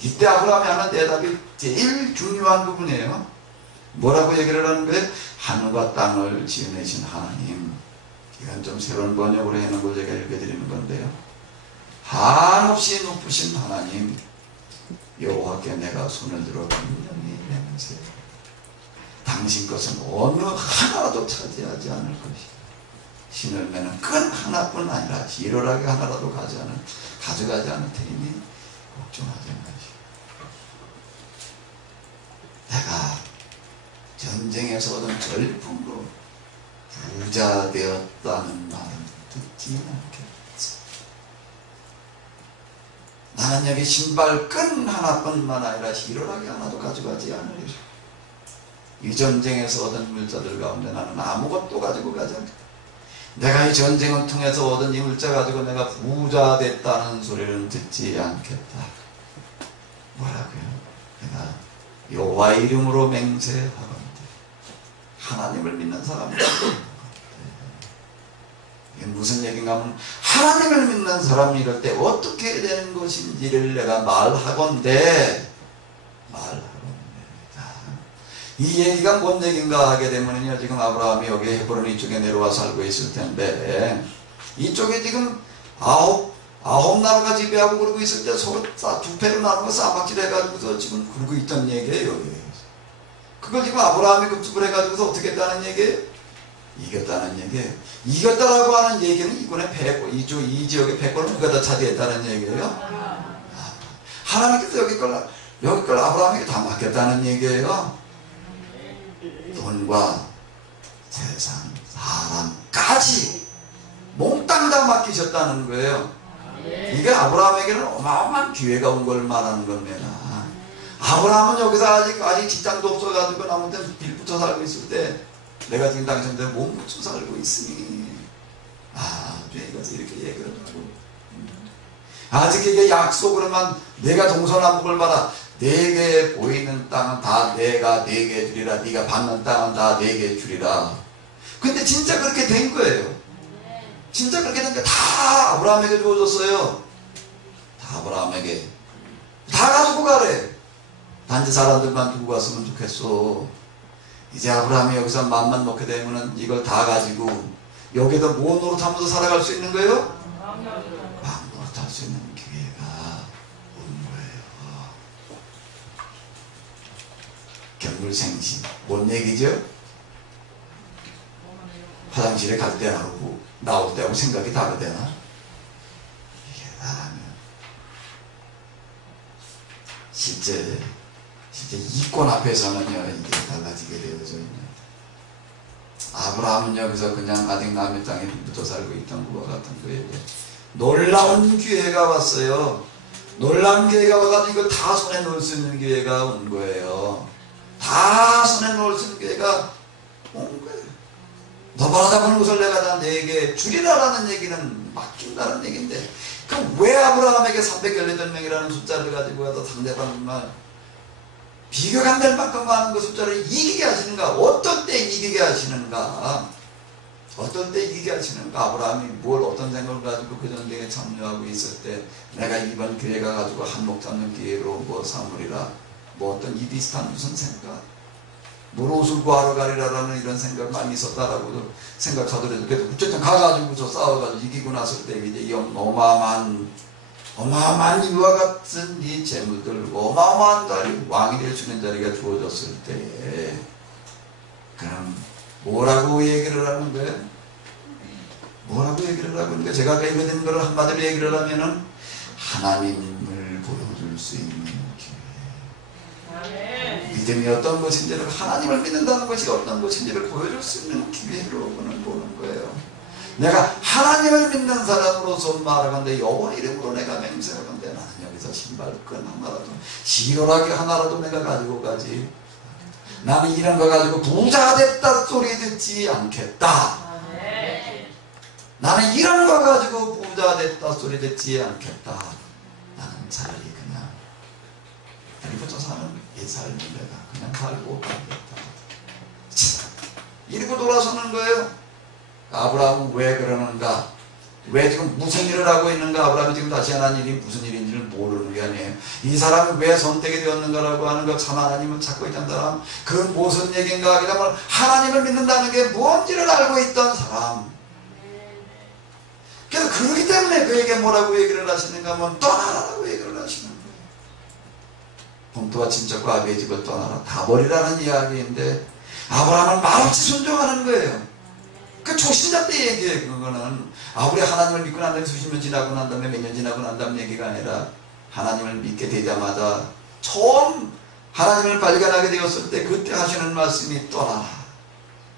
이때 아브라함이 하는 대답이 제일 중요한 부분이에요. 뭐라고 얘기를 하는 거예요? 하늘과 땅을 지어내신 하나님. 이건 좀 새로운 번역으로 해놓은 걸 제가 읽어드리는 건데요. 한없이 높으신 하나님, 여호와께 내가 손을 들어 분명히 맹세해. 당신 것은 어느 하나라도 차지하지 않을 것이다. 신을 매는 끈 하나뿐 아니라 지루하게 하나라도 가져가지 않을 테니 걱정하지 마시오. 내가 전쟁에서 얻은 절품으로 부자 되었다는 말은 듣지 않겠지. 나는 여기 신발 끈 하나뿐만 아니라 지루하게 하나도 가져가지 않으리라. 이 전쟁에서 얻은 물자들 가운데 나는 아무것도 가지고 가지 않겠다. 내가 이 전쟁을 통해서 얻은 이 물자 가지고 내가 부자 됐다는 소리는 듣지 않겠다. 뭐라고요? 내가 여호와 이름으로 맹세하건대. 하나님을 믿는 사람이다. 이게 무슨 얘기인가 하면 하나님을 믿는 사람이 이럴 때 어떻게 되는 것인지를 내가 말하건대. 이 얘기가 뭔 얘기인가 하게 되면요, 지금 아브라함이 여기 헤브론 이쪽에 내려와 살고 있을 텐데, 이쪽에 지금 아홉 나라가 지배하고 그러고 있을 때 서로 두 패로 나누고 싸움질 해가지고서 지금 그러고 있던 얘기예요, 여기. 그걸 지금 아브라함이 급습을 해가지고서 어떻게 했다는 얘기예요? 이겼다는 얘기예요. 이겼다라고 하는 얘기는 이군의 패권, 이 지역의 패권을 누가 다 차지했다는 얘기예요? 하나님께서 여기 걸 아브라함에게 다 맡겼다는 얘기예요. 돈과 세상, 사람까지 몽땅 다 맡기셨다는 거예요. 이게 아브라함에게는 어마어마한 기회가 온 걸 말하는 겁니다. 아브라함은 여기서 아직 직장도 없어가지고 아무튼 빌붙어 살고 있을 때 내가 지금 당신들 몸 붙여 살고 있으니 이것을 이렇게 얘기를 하고 아직 이게 약속으로만 내가 동서남북을 봐라. 네게 보이는 땅은 다 내가 네게 주리라. 네가 받는 땅은 다 네게 주리라. 근데 진짜 그렇게 된 거예요. 진짜 그렇게 된 게 다 아브라함에게 주어졌어요. 다 아브라함에게. 다 가지고 가래. 단지 사람들만 두고 갔으면 좋겠어. 이제 아브라함이 여기서 맘만 먹게 되면은 이걸 다 가지고 여기에다 뭐 노릇하면서 살아갈 수 있는 거예요? 왕 노릇할 수 있는 기회가 온 거예요. 견물생심. 뭔 얘기죠? 화장실에 갈 때하고 나올 때하고 생각이 다르대나? 이게 다르면 실제 이권 앞에서는요, 이제 달라지게 되어져 있는. 아브라함은 여기서 그냥 아직 남의 땅에 붙어 살고 있던 것과 같은 거예요. 놀라운 기회가 왔어요. 놀라운 기회가 와가지고 이걸 다 손에 놓을 수 있는 기회가 온 거예요. 다 손에 놓을 수 있는 기회가 온 거예요. 너 바라다보는 것을 내가 다 네게 주리라라는 얘기는 맡긴다는 얘기인데, 그럼 왜 아브라함에게 318명이라는 숫자를 가지고 와서 상대방만 비교가 안 될 만큼 많은 그 숫자를 이기게 하시는가? 어떤 때 이기게 하시는가? 어떤 때 이기게 하시는가? 아브라함이 어떤 생각을 가지고 그 전쟁에 참여하고 있을 때 내가 이번 기회가 가지고 한몫 잡는 기회로 삼으리라. 어떤 이 비슷한 무슨 생각? 뭘 옷을 구하러 가리라라는 이런 생각 많이 있었다라고 생각하더라도 그래도 어쨌든 가가지고서 싸워가지고 이기고 났을 때 이제 이 어마어마한 이와 같은 이 재물들, 어마어마한 자리, 왕이 될 수 있는 자리가 주어졌을 때 그럼 뭐라고 얘기를 하는 거예요? 뭐라고 얘기를 하고 있는 거예요? 제가 아까 읽어드린 거를 한마디로 얘기를 하면은 하나님을 보여줄 수 있는 기회. 믿음이 어떤 것인지를, 하나님을 믿는다는 것이 어떤 것인지를 보여줄 수 있는 기회로 보는 거예요. 내가 하나님을 믿는 사람으로서 말하건대 여호와 이름으로 내가 맹세하건대 나는 여기서 신발끈 하나라도 시로라기 하나라도 내가 가지고 가지, 나는 이런 거 가지고 부자 됐다 소리 듣지 않겠다. 나는 이런 거 가지고 부자 됐다 소리 듣지 않겠다. 나는 차라리 그냥 이리부터 사는 이 삶을 내가 그냥 살고 가겠다. 이리고 돌아서는 거예요. 아브라함은 왜 그러는가? 왜 지금 무슨 일을 하고 있는가? 아브라함이 지금 다시 하는 일이 무슨 일인지를 모르는 게 아니에요. 이 사람이 왜 선택이 되었는가라고 하는 것, 참 하나님을 찾고 있던 사람, 그 무슨 얘기인가? 그러면 하나님을 믿는다는 게 뭔지를 알고 있던 사람. 그래서 그렇기 때문에 그에게 뭐라고 얘기를 하시는가 하면 떠나라고 얘기를 하시는 거예요. 본토와 친척과 아비의 집을 떠나라, 다 버리라는 이야기인데 아브라함은 말없이 순종하는 거예요. 그 초신자 때 얘기예요. 그거는 우리 하나님을 믿고 난 다음에 수십 년 지나고 난 다음에 몇 년 지나고 난 다음 얘기가 아니라 하나님을 믿게 되자마자 처음 하나님을 발견하게 되었을 때 그때 하시는 말씀이 떠나라,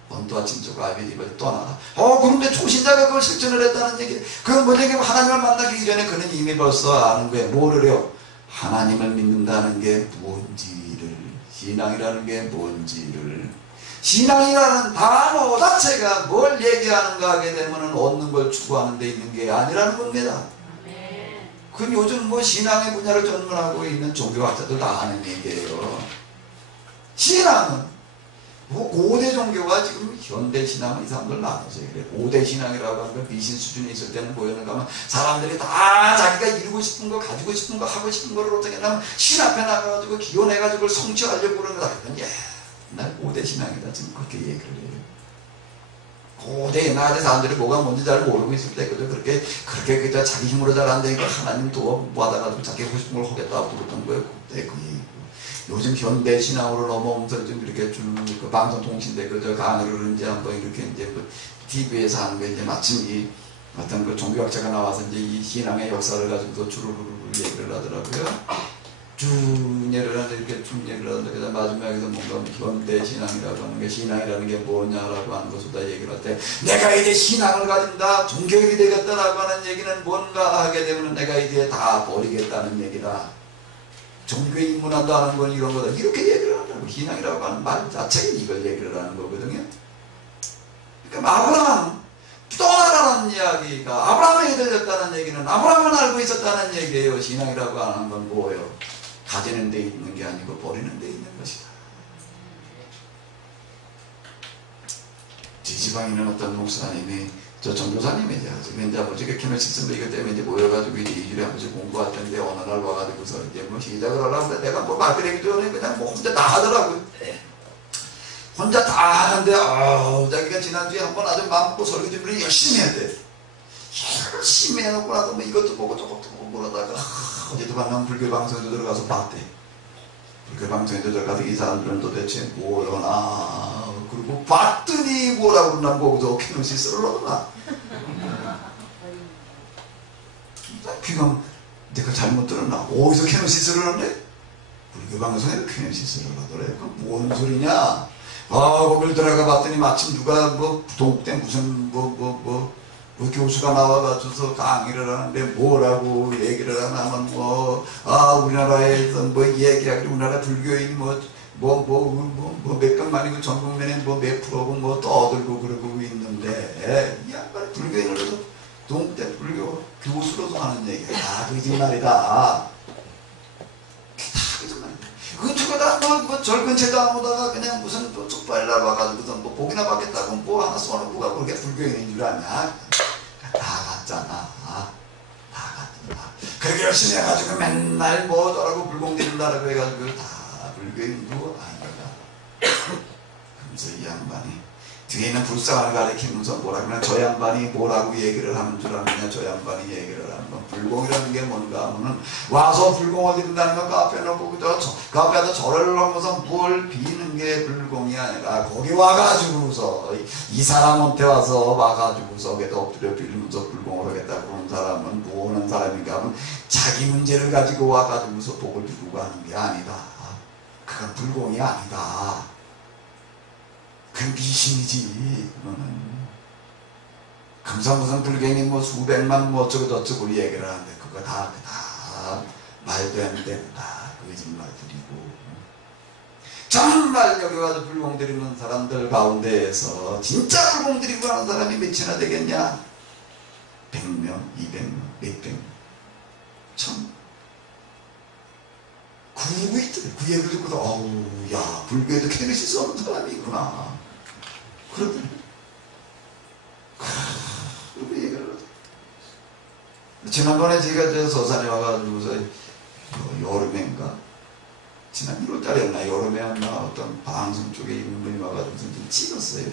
본토와 친척과 아비의 집을 떠나라. 그런데 초신자가 그걸 실천을 했다는 얘기, 그건 뭔 얘기고, 하나님을 만나기 전에 그는 이미 벌써 아는 거예요. 뭐를요? 하나님을 믿는다는 게 뭔지를, 신앙이라는 게 뭔지를. 신앙이라는 단어 자체가 뭘 얘기하는가 하게 되면 얻는 걸 추구하는 데 있는 게 아니라는 겁니다. 그건 요즘 뭐 신앙의 분야를 전문하고 있는 종교학자들 다 아는 얘기예요. 신앙은 뭐 고대 종교가 지금 현대 신앙은 이 사람들 나눠서 그래. 고대 신앙이라고 하는 건 미신 수준에 있을 때는 보이는가 하면 사람들이 다 자기가 이루고 싶은 거, 가지고 싶은 거, 하고 싶은 거를 어떻게 하면 신 앞에 나가가지고 기원해가지고 그걸 성취하려고 그러는 거다. 날 고대 신앙이다 지금 그렇게 얘기를 해요. 고대 옛날에 사람들이 뭐가 뭔지 잘 모르고 있을 때 그저 그렇게 그저 자기 힘으로 잘 안 되니까 하나님 도와 받아가지고 자기 하고 싶은 걸 하겠다고 그랬던 거예요. 그때 그 얘기고. 요즘 현대 신앙으로 넘어오면서 좀 이렇게 그 방송통신대 그저 강의를 이제 한번 이렇게 이제 그 TV에서 하는 게 이제 마침 이 어떤 그 종교학자가 나와서 이제 이 신앙의 역사를 가지고 주르르르 얘기를 하더라고요. 쭉 얘기를 하는데 이렇게 쭉 얘기를 하는데 그다음 마지막에서 뭔가 현대 신앙이라고 하는 게, 신앙이라는 게 뭐냐라고 하는 것을 다 얘기를 할 때, 내가 이제 신앙을 가진다, 종교인이 되겠다라고 하는 얘기는 뭔가 하게 되면 내가 이제 다 버리겠다는 얘기다. 종교에 입문한다는 건 이런 거다. 이렇게 얘기를 하더라고. 신앙이라고 하는 말 자체가 이걸 얘기를 하는 거거든요. 그러니까 아브라함은 떠나라는 이야기가, 아브라함에게 들렸다는 얘기는 아브라함은 알고 있었다는 얘기예요. 신앙이라고 하는 건 뭐예요? 가지는 데 있는 게 아니고 버리는 데 있는 것이다. 제 지방에 있는 어떤 목사님이, 저 전도사님이죠. 지금 이제 아버지가 캐노시즘 이것 때문에 이제 모여가지고 이제 2주일에 한 번씩 공부하던데 어느 날 와가지고서 이제 뭐 시작을 하려고 하는데 내가 뭐 말드리기 전에 그냥 뭐 혼자 다 하더라고요. 혼자 다 하는데, 자기가 지난주에 한 번 아주 마음 먹고 설교 준비를 열심히 해야 돼. 열심히 해놓고 나서 뭐 이것도 보고 저것도 보고 그러다가, 어제도 만나면 불교 방송에도 들어가서 봤대. 불교 방송에도 들어가서 이 사람들은 도대체 뭐려나. 그리고 봤더니 뭐라고 그러나 거기서 캐노시스를 넣어놔. 귀가 내가 잘못 들었나? 어디서 캐노시스를 넣네? 불교 방송에 캐노시스를 하더래. 그 뭔 소리냐? 거길 들어가 봤더니 마침 누가 뭐 동국대 무슨 교수가 나와가지고서 강의를 하는데 뭐라고 얘기를 하냐면 우리나라에서 뭐 얘기하기 우리나라 불교인이 몇백만이고 전 국민에 몇 프로고 뭐 떠들고 그러고 있는데 이 양반이 불교인으로서 동국대 불교 교수로서 하는 얘기야. 다 거짓말이다. 그쪽에다 절근체도 안 오다가 그냥 무슨 족발이라 와가지고서 뭐 복이나 받겠다고 뭐 하나 써놓고 가고 그렇게 불교인인 줄 아냐? 다 갔잖아. 다 갔잖아. 그렇게 열심히 해가지고 맨날 뭐 저라고 불공지른다라고 해가지고 다 불교인도 아니다. 그래서 이 양반이 뒤에 있는 불쌍을 가리키면서 뭐라 그러냐, 저 양반이 뭐라고 얘기를 하는 줄 아느냐, 저 양반이 얘기를 하는 건 불공이라는 게 뭔가 하면은 와서 불공을 드린다는 건 그 앞에 놓고 그 앞에서 절을 하면서 뭘 비는 게 불공이 아니라 거기 와가지고서 이 사람한테 와가지고서 그래도 엎드려 빌면서 불공을 하겠다 그런 사람은 뭐 하는 사람인가 하면 자기 문제를 가지고 와가지고서 복을 주고 가는 게 아니다. 그건 불공이 아니다. 그건 미신이지. 그거는 무슨 불경이 뭐 수백만 뭐 어쩌고 저쩌고 얘기를 하는데 그거 다 말도 안 된다. 거짓말들이고. 정말 여기 와서 불공 드리는 사람들 가운데에서 진짜 불공 드리고 하는 사람이 몇이나 되겠냐? 100명, 200명, 몇백 명, 1000명. 그 얘기를 듣고서 어우, 야, 불교에도 캐리시스 없는 사람이 있구나. 그러더니 그리고 얘기를 하더니 지난번에 제가 저 서산에 와가지고서 여름에인가 지난 1월달이었나 여름에였나 어떤 방송 쪽에 있는 분이 와가지고 좀 찍었어요.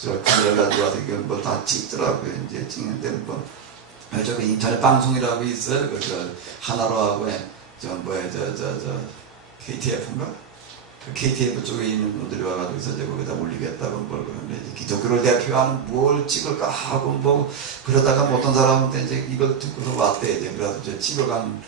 저 카메라 가지고 와서 이걸 뭐 다 찍더라고요. 이제 찍는데 뭐 저거 인터넷 방송이라고 있어요. 저 하나로 하고 KTF인가? KTF 쪽에 있는 분들이 와가지고 이제 거기다 올리겠다고 뭘 그러는데 기독교를 대표하는 뭘 찍을까 하고 뭐 그러다가 뭐 어떤 사람한테 이제 이걸 듣고서 왔대. 이제 그래서 이제 찍어가는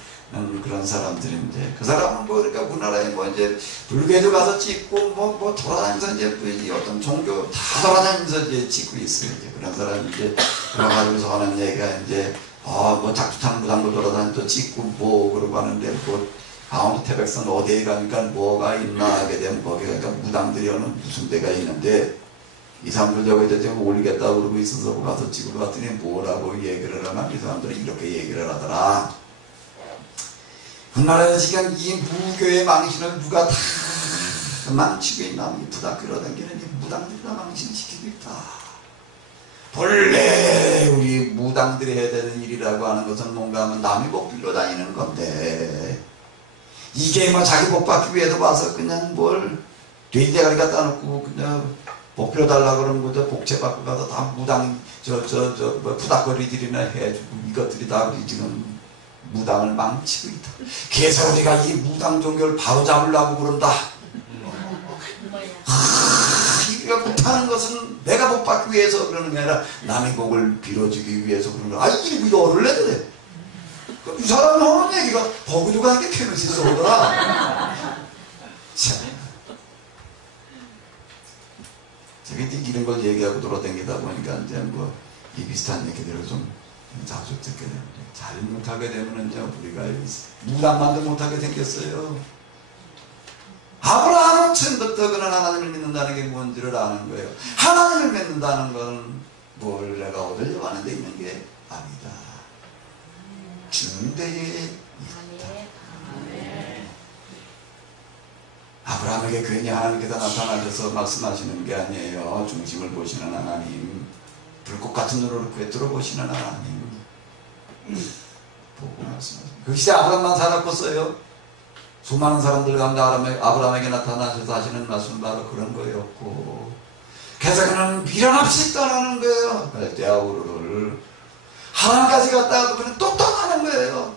그런 사람들인데 그 사람은 뭐 그러니까 우리나라에 뭐 이제 불교에도 가서 찍고 뭐 돌아다니면서 이제 어떤 종교 다 돌아다니면서 이제 찍고 있어요. 이제 그런 사람이 이제 와가지고서 하는 얘기가 이제 뭐 작두탕 무당도 돌아다니면서 찍고 뭐 그러고 하는데 뭐 강원도 태백산 어디에 가니까 뭐가 있나 하게 되면 거기가 그러니까 무당들이 어느 무슨 데가 있는데 이 사람들 저기다 지금 올리겠다고 그러고 있어서 가서 찍으러 갔더니 뭐라고 얘기를 하나 이 사람들이 이렇게 얘기를 하더라. 우리나라에서 지금 이 무교의 망신을 누가 다 망치고 있나 이쁘다 끌어당기는 이 무당들이 다 망신시키고 있다. 본래 우리 무당들이 해야 되는 일이라고 하는 것은 뭔가 하면 남의 복 빌려 다니는 건데 이게 뭐 자기 복 받기 위해서 와서 그냥 뭘 돼지대가리 갖다 놓고 그냥 복 빌려 달라고 그러는 거죠. 복채 받고 가서 다 무당 뭐 푸닥거리들이나 해주고 이것들이 다 우리 지금 무당을 망치고 있다. 그래서 우리가 이 무당 종교를 바로 잡으려고 그런다. 이가 못하는 것은 내가 복 받기 위해서 그러는 게 아니라 남의 복을 빌어주기 위해서 그러는 거야. 이게 열을 내더래. 이 사람이 하는 얘기가 거기도 가니까 캐미시스 오더라. 제가 이제 이런 걸 얘기하고 돌아다니다 보니까 이제 뭐 이 비슷한 얘기들을 좀 자주 듣게 되는데 잘 못하게 되면 이제 우리가 무당만도 못하게 생겼어요. 아브라함은 처음부터 그는 하나님을 믿는다는 게 뭔지를 아는 거예요. 하나님을 믿는다는 건 뭘 내가 얻으려고 하는 데 있는 게 아니다. 주는 데에 있다. 아브라함에게 괜히 하나님께서 나타나셔서 말씀하시는 게 아니에요. 중심을 보시는 하나님, 불꽃 같은 눈으로 꿰뚫어 보시는 하나님 보고 말씀하십니다. 그 시대 아브라함만 살았겠어요? 수많은 사람들 가운데 아브라함에게 나타나셔서 하시는 말씀은 바로 그런 거였고, 그래서 그는 미련 없이 떠나는 거예요. 갈대아우르를 하나님까지 갔다가 그는 또 떠나는 거예요.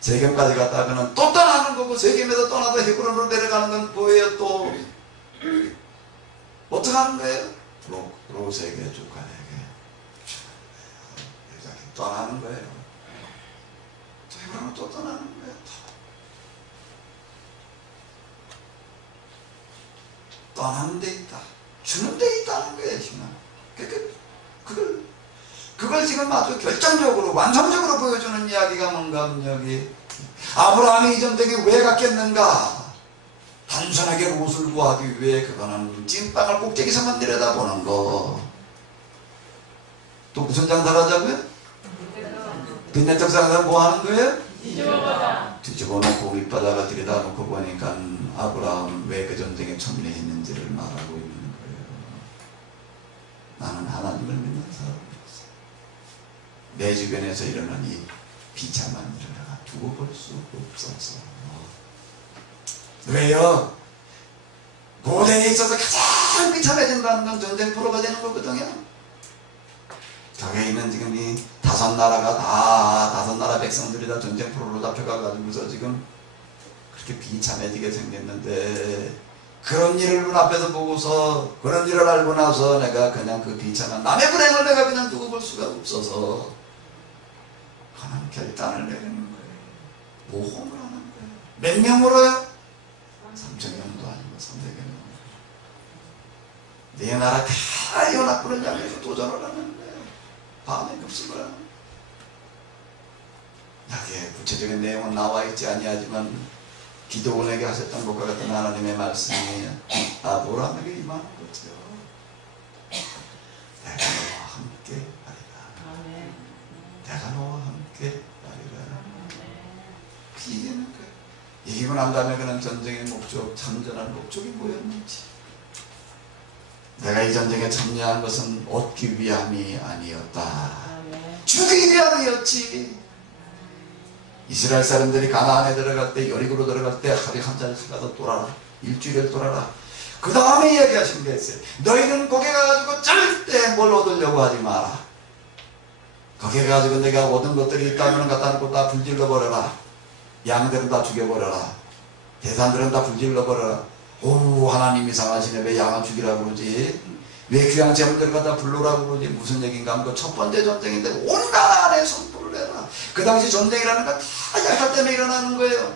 세겜까지 갔다가 그는 또 떠나는 거고, 세겜에서 떠나서 헤브론으로 내려가는 건 뭐예요? 또 어떻게 하는 거예요? 롯에게 조카에게 이렇게 떠나는 거예요. 헤브론으로 또 떠나는 거예요. 떠나는 데 있다. 주는 데 있다는 거예요, 신앙. 그걸 지금 아주 결정적으로, 완성적으로 보여주는 이야기가 뭔가 하면 여기 아브라함이 이전되게 왜 갔겠는가? 단순하게 롯을 구하기 위해 그거는 찐빵을 꼭대기서만 내려다보는 거. 또 무슨 장사를 하자고요? 빈대떡 장사 뭐 하는 거예요? 뒤집어놓고 밑바닥을 들여다놓고 보니까 아브라함은 왜 그 전쟁에 참여했는지를 말하고 있는 거예요. 나는 하나님을 믿는 사람이었어. 내 주변에서 일어난 이 비참한 일을 내가 두고 볼 수 없어서. 왜요? 고대에 있어서 가장 비참해진다는 건 전쟁 포로가 되는 거거든요. 저게 있는 지금 이 다섯 나라 백성들이 다 전쟁 포로로 잡혀가가지고서 지금 그렇게 비참해지게 생겼는데, 그런 일을 눈앞에서 보고서, 그런 일을 알고 나서 내가 그냥 그 비참한 남의 불행을 내가 그냥 두고 볼 수가 없어서 하나님 결단을 내리는 거예요. 모험을 하는 거예요. 몇 명으로요? 3,000명도 아니고 300명. 내 나라 다 연합군을 향해서 도전을 하는 거예요. 밤에 급습을 하는 거예요. 여기에 구체적인 내용은 나와 있지 아니하지만 기도원에게 하셨던 것과 같은 하나님의 말씀이 아브라함에게 임하는 거죠. 내가 너와 함께 하리라. 내가 너와 함께 하리라. 이기는 거예요. 이기고 난 다음에 그는 전쟁의 목적, 참전한 목적이 뭐였는지, 내가 이 전쟁에 참여한 것은 얻기 위함이 아니었다, 주기 위함이었지. 이스라엘 사람들이 가나안에 들어갈 때, 여리고로 들어갈 때 하루에 한 자리씩 가서 돌아라, 일주일을 돌아라. 그 다음에 이야기하신 게 있어요. 너희는 거기 가가지고 절대 뭘 얻으려고 하지 마라. 거기 가가지고 내가 얻은 것들이 있다면 갖다 놓고 다 불질러 버려라. 양들은 다 죽여버려라. 대산들은 다 불질러 버려라. 오, 하나님 이상하시네. 왜 양을 죽이라고 그러지? 왜 귀한 재물들을 갖다 불러라고 그러지? 무슨 얘기인가 하면 그 첫 번째 전쟁인데 온 가나안에 선포를 해라. 그 당시 전쟁이라는 건 다 약탈 때문에 일어나는 거예요.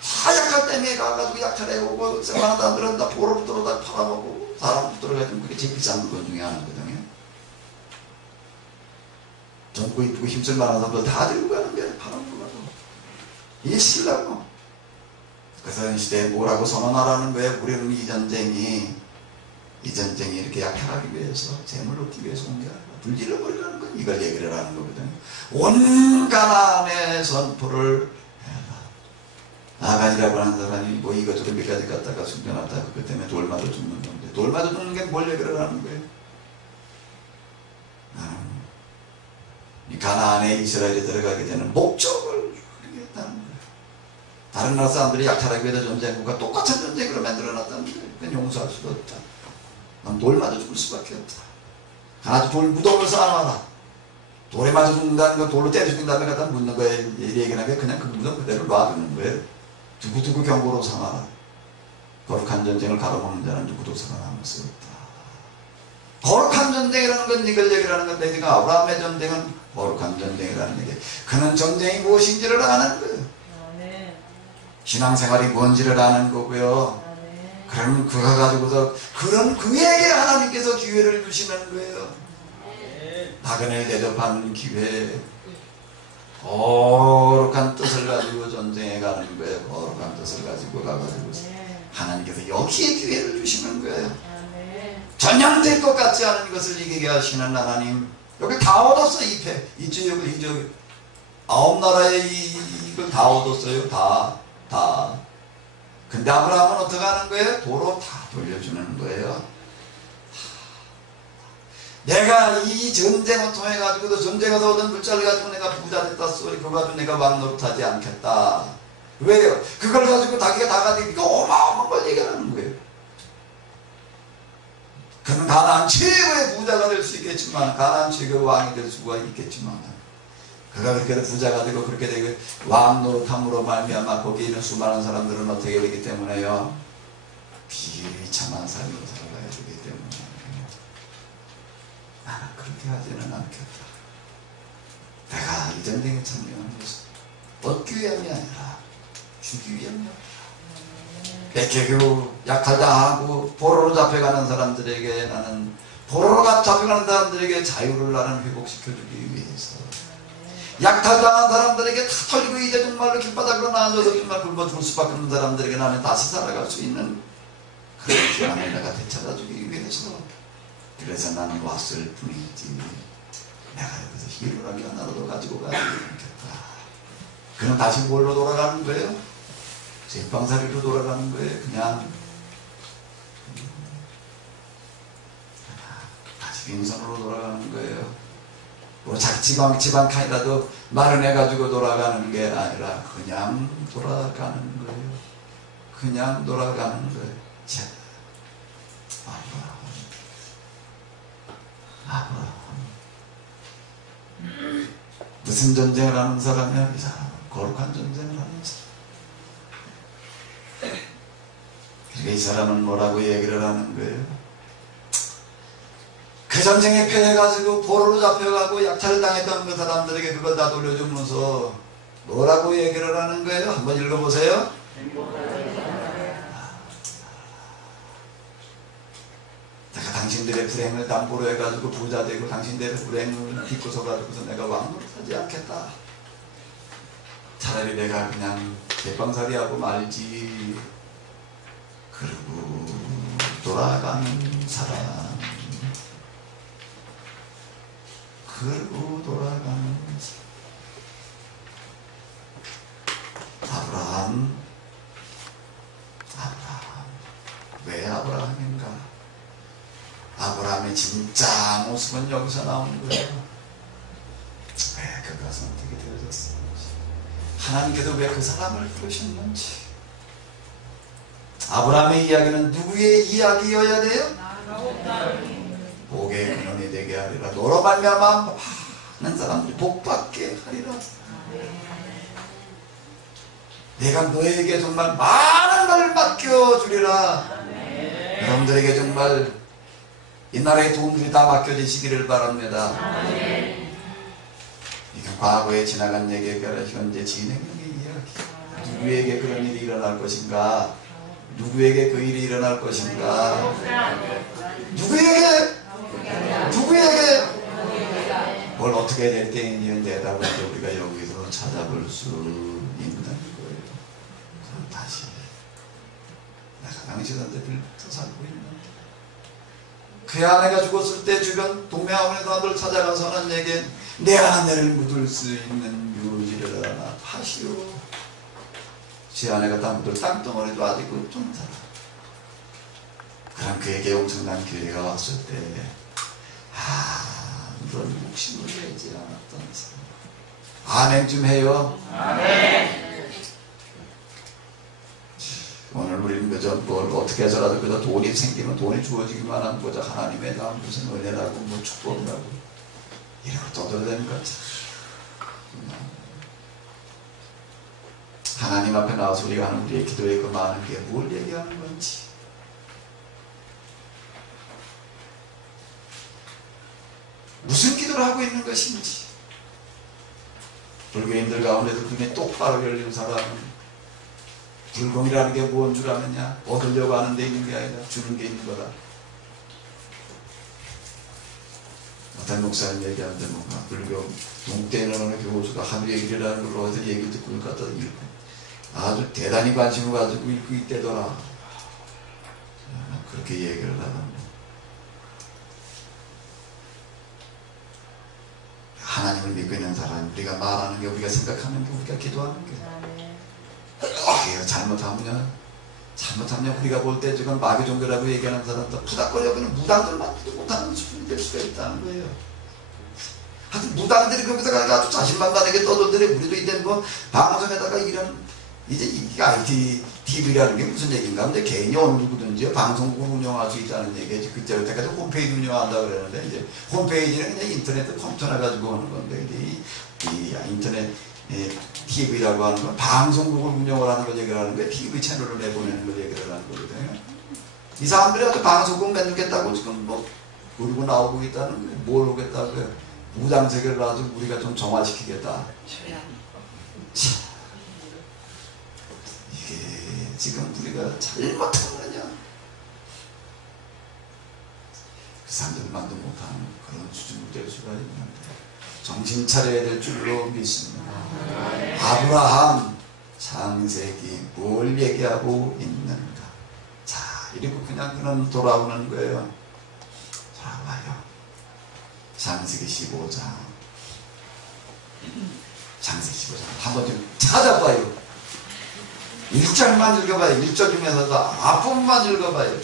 다 약탈 때문에 가가지고 약탈해오고, 많은 사람들은 다 포로로 들어다 팔아먹고, 사람 붙들어가지고 그게 제일 비싼 물건 중에 하나거든요. 젊고 이쁘고 힘쓸 만한 사람들 다 들고 가는 거예요. 팔아먹고 가고. 이게 신라고. 그래서 이 시대에 뭐라고 선언하라는 거예요? 우리는 이 전쟁이 이렇게 약탈하기 위해서, 재물 얻기 위해서 온 게 아니라 불질러 버리라는 건 이걸 얘기를 하는 거거든요. 온 가나안의 선포를 해라. 아간이라고 하는 사람이 뭐 이것저것 몇 가지 갖다가 숨겨놨다가 그것 때문에 돌 맞아 죽는 건데, 돌 맞아 죽는 게 뭘 얘기를 하는 거예요? 이 가나안에 이스라엘이 들어가게 되는 목적을 얘기했다는 거예요. 다른 나라 사람들이 약탈하기 위해서 전쟁과 똑같은 전쟁으로 만들어놨다는 거예요. 그건 용서할 수도 없다. 넌 돌 맞아 죽을 수밖에 없다. 하나도 돌 무덤을 쌓아놔라. 돌에 맞아 죽는다는 건 돌로 때려 죽인 다음에 갖다 묻는 거예요. 이 얘기는 게 그냥 그 무덤 그대로 놔두는 거예요. 두고두고 경고로 삼아라. 거룩한 전쟁을 가로막는 자는 누구도 살아남을 수 없다. 거룩한 전쟁이라는 건 이걸 얘기하는 건데, 지금 아브라함의 전쟁은 거룩한 전쟁이라는 얘기. 그는 전쟁이 무엇인지를 아는 거예요. 신앙생활이 뭔지를 아는 거고요. 그러면 그가 가지고서 그런 그에게 하나님께서 기회를 주시는 거예요. 나그네를 대접하는 기회. 거룩한 뜻을 가지고 전쟁에 가는 거예요. 거룩한 뜻을 가지고 가가지고 하나님께서 여기에 기회를 주시는 거예요. 전향될 것 같지 않은 것을 이기게 하시는 하나님. 여기 다 얻었어. 이쪽 9나라의 이걸 다 얻었어요. 다. 근데 아브라함은 어떻게 하는 거예요? 도로 다 돌려주는 거예요. 내가 이 전쟁을 통해 가지고도 전쟁에서 얻은 물자를 가지고 내가 부자 됐다 소리 그거 가지고 내가 왕 노릇하지 않겠다. 왜요? 그걸 가지고 자기가 다 가지고 이거 어마어마한 걸 얘기하는 거예요. 그는 가나안 최고의 부자가 될 수 있겠지만, 가나안 최고의 왕이 될 수가 있겠지만, 그가 그렇게 부자가 되고 그렇게 되고 왕 노릇함으로 말미암아 거기에 있는 수많은 사람들은 어떻게 되기 때문에요? 비참한 삶으로 살아가야 되기 때문에 나는 그렇게 하지는 않겠다. 내가 이 전쟁에 참여하는 것은 얻기 위함이 아니라 주기 위함이었다. 뺏기고 약탈당하고 포로로 잡혀가는 사람들에게, 나는 포로로 잡혀가는 사람들에게 자유를 나는 회복시켜주기 위해서, 약탈당한 사람들에게 다 털리고 이제 정말로 길바닥으로 나앉아서 정말 굶어 죽을 수밖에 없는 사람들에게 나는 다시 살아갈 수 있는 그런 기회를 내가 되찾아주기 위해서, 그래서 나는 왔을 뿐이지 내가 여기서 희로하게 하나라도 가지고 가지 않겠다. 그는 다시 뭘로 돌아가는 거예요? 제빵사리로 돌아가는 거예요. 그냥 다시 빈손으로 돌아가는 거예요. 뭐 지방 칸이라도 마련해가지고 돌아가는 게 아니라 그냥 돌아가는 거예요. 그냥 돌아가는 거예요. 자, 아브라함. 무슨 전쟁을 하는 사람이야? 이 사람 거룩한 전쟁을 하는 사람. 그러니까 이 사람은 뭐라고 얘기를 하는 거예요? 그 전쟁에 패해가지고 포로로 잡혀가고 약탈을 당했던 그 사람들에게 그걸 다 돌려주면서 뭐라고 얘기를 하는 거예요? 한번 읽어보세요. 내가 당신들의 불행을 담보로 해가지고 부자 되고 당신들의 불행을 딛고 서가지고서 내가 왕노릇하지 않겠다. 차라리 내가 그냥 대방살이하고 말지. 그리고 돌아가는 사람. 그리고 돌아가는 사람. 아브라함. 왜 아브라함인가? 아브라함의 진짜 모습은 여기서 나오는 거예요. 왜 그가 선택이 되어졌는지, 하나님께서 왜 그 사람을 부르셨는지. 아브라함의 이야기는 누구의 이야기여야 돼요? 복의 근원이 되게 하리라. 너로 말미암아 많은 사람들이 복받게 하리라. 내가 너에게 정말 많은 걸 맡겨주리라. 여러분들에게 정말 이 나라의 돈들이 다 맡겨지시기를 바랍니다. 이게 과거에 지나간 얘기가 아니라 현재 진행형의 이야기. 누구에게 그런 일이 일어날 것인가? 누구에게 그 일이 일어날 것인가? 누구에게? 뭘 어떻게 될 때인지 대답을 우리가 여기서 찾아볼 수 있는 거예요. 그럼 다시 내가 당신한테 빌부터 살고 있는데, 그 아내가 죽었을 때 주변 동네아원의 사람들 찾아가서는 내게 내 아내를 묻을 수 있는 묘지를 하나 파시오. 제 아내가 다 묻을 땅덩어리도 아직 없던 사람. 그럼 그에게 엄청난 기회가 왔을 때 이런 욕심을 내지 않았던 사람. 아멘 좀 해요. 아멘. 오늘 우리는 그저 뭘 어떻게 해서라도 그저 돈이 생기면 돈이 주어지기만 하면 그저 하나님의 나 무슨 은혜라고 뭐 축복이라고 이러고 떠들어대는 것 같아. 하나님 앞에 나와서 우리가 하는 우리의 기도에 그 많은 게 뭘 얘기하는 건지, 무슨 기도를 하고 있는 것인지. 불교인들 가운데도 눈에 똑바로 열린 사람은 불공이라는 게 뭔 줄 아느냐? 얻으려고 하는 데 있는 게 아니라 주는 게 있는 거다. 어떤 목사님 얘기하는데 뭔가 불교 동대에 있는 어느 교수가 하늘의 길이라는 걸 어디서 얘기 듣고 그걸 갖다 읽고 아주 대단히 관심을 가지고 읽고 있대더라. 그렇게 얘기를 하던데, 하나님을 믿고 있는 사람, 우리가 말하는 게, 우리가 생각하는 게, 우리가 기도하는 게, 우리가 잘못하면 우리가 볼 때 지금 마귀 종교라고 얘기하는 사람들 푸닥거려보는 무당들만 못하는 수준이 될 수가 있다는 거예요. 하여튼 무당들이 거기서 아주 자신만만하게 떠들더니 우리도 이제 뭐 방송에다가 이런 이제 이게 IT TV라는 게 무슨 얘기인가? 근데 개인이 어느 누구든지 방송국을 운영할 수 있다는 얘기지. 그때까지 홈페이지 운영한다고 그러는데, 이제 홈페이지는 그냥 인터넷 컴퓨터나 가지고 하는 건데, 이 인터넷 TV라고 하는 건 방송국을 운영을 하는 걸 얘기를 하는 거예요. TV 채널을 내보내는 걸 얘기를 하는 거거든요. 이 사람들이 아주 방송국 내놓겠다고 지금 뭐 그러고 나오고 있다는 거예요. 뭘 오겠다고요? 무당세계를 아주 우리가 좀 정화시키겠다. 이게 지금 우리가 잘못한 거냐? 그 사람들만도 못하는 그런 수준이 될 수가 있는데 정신 차려야 될 줄로 믿습니다. 아브라함 창세기 뭘 얘기하고 있는가? 자, 이러고 그냥 그는 돌아오는 거예요. 돌아와요. 창세기 15장. 창세기 15장 한번 좀 찾아봐요. 1절만 읽어봐요. 1절 중에서도 앞부분만 읽어봐요.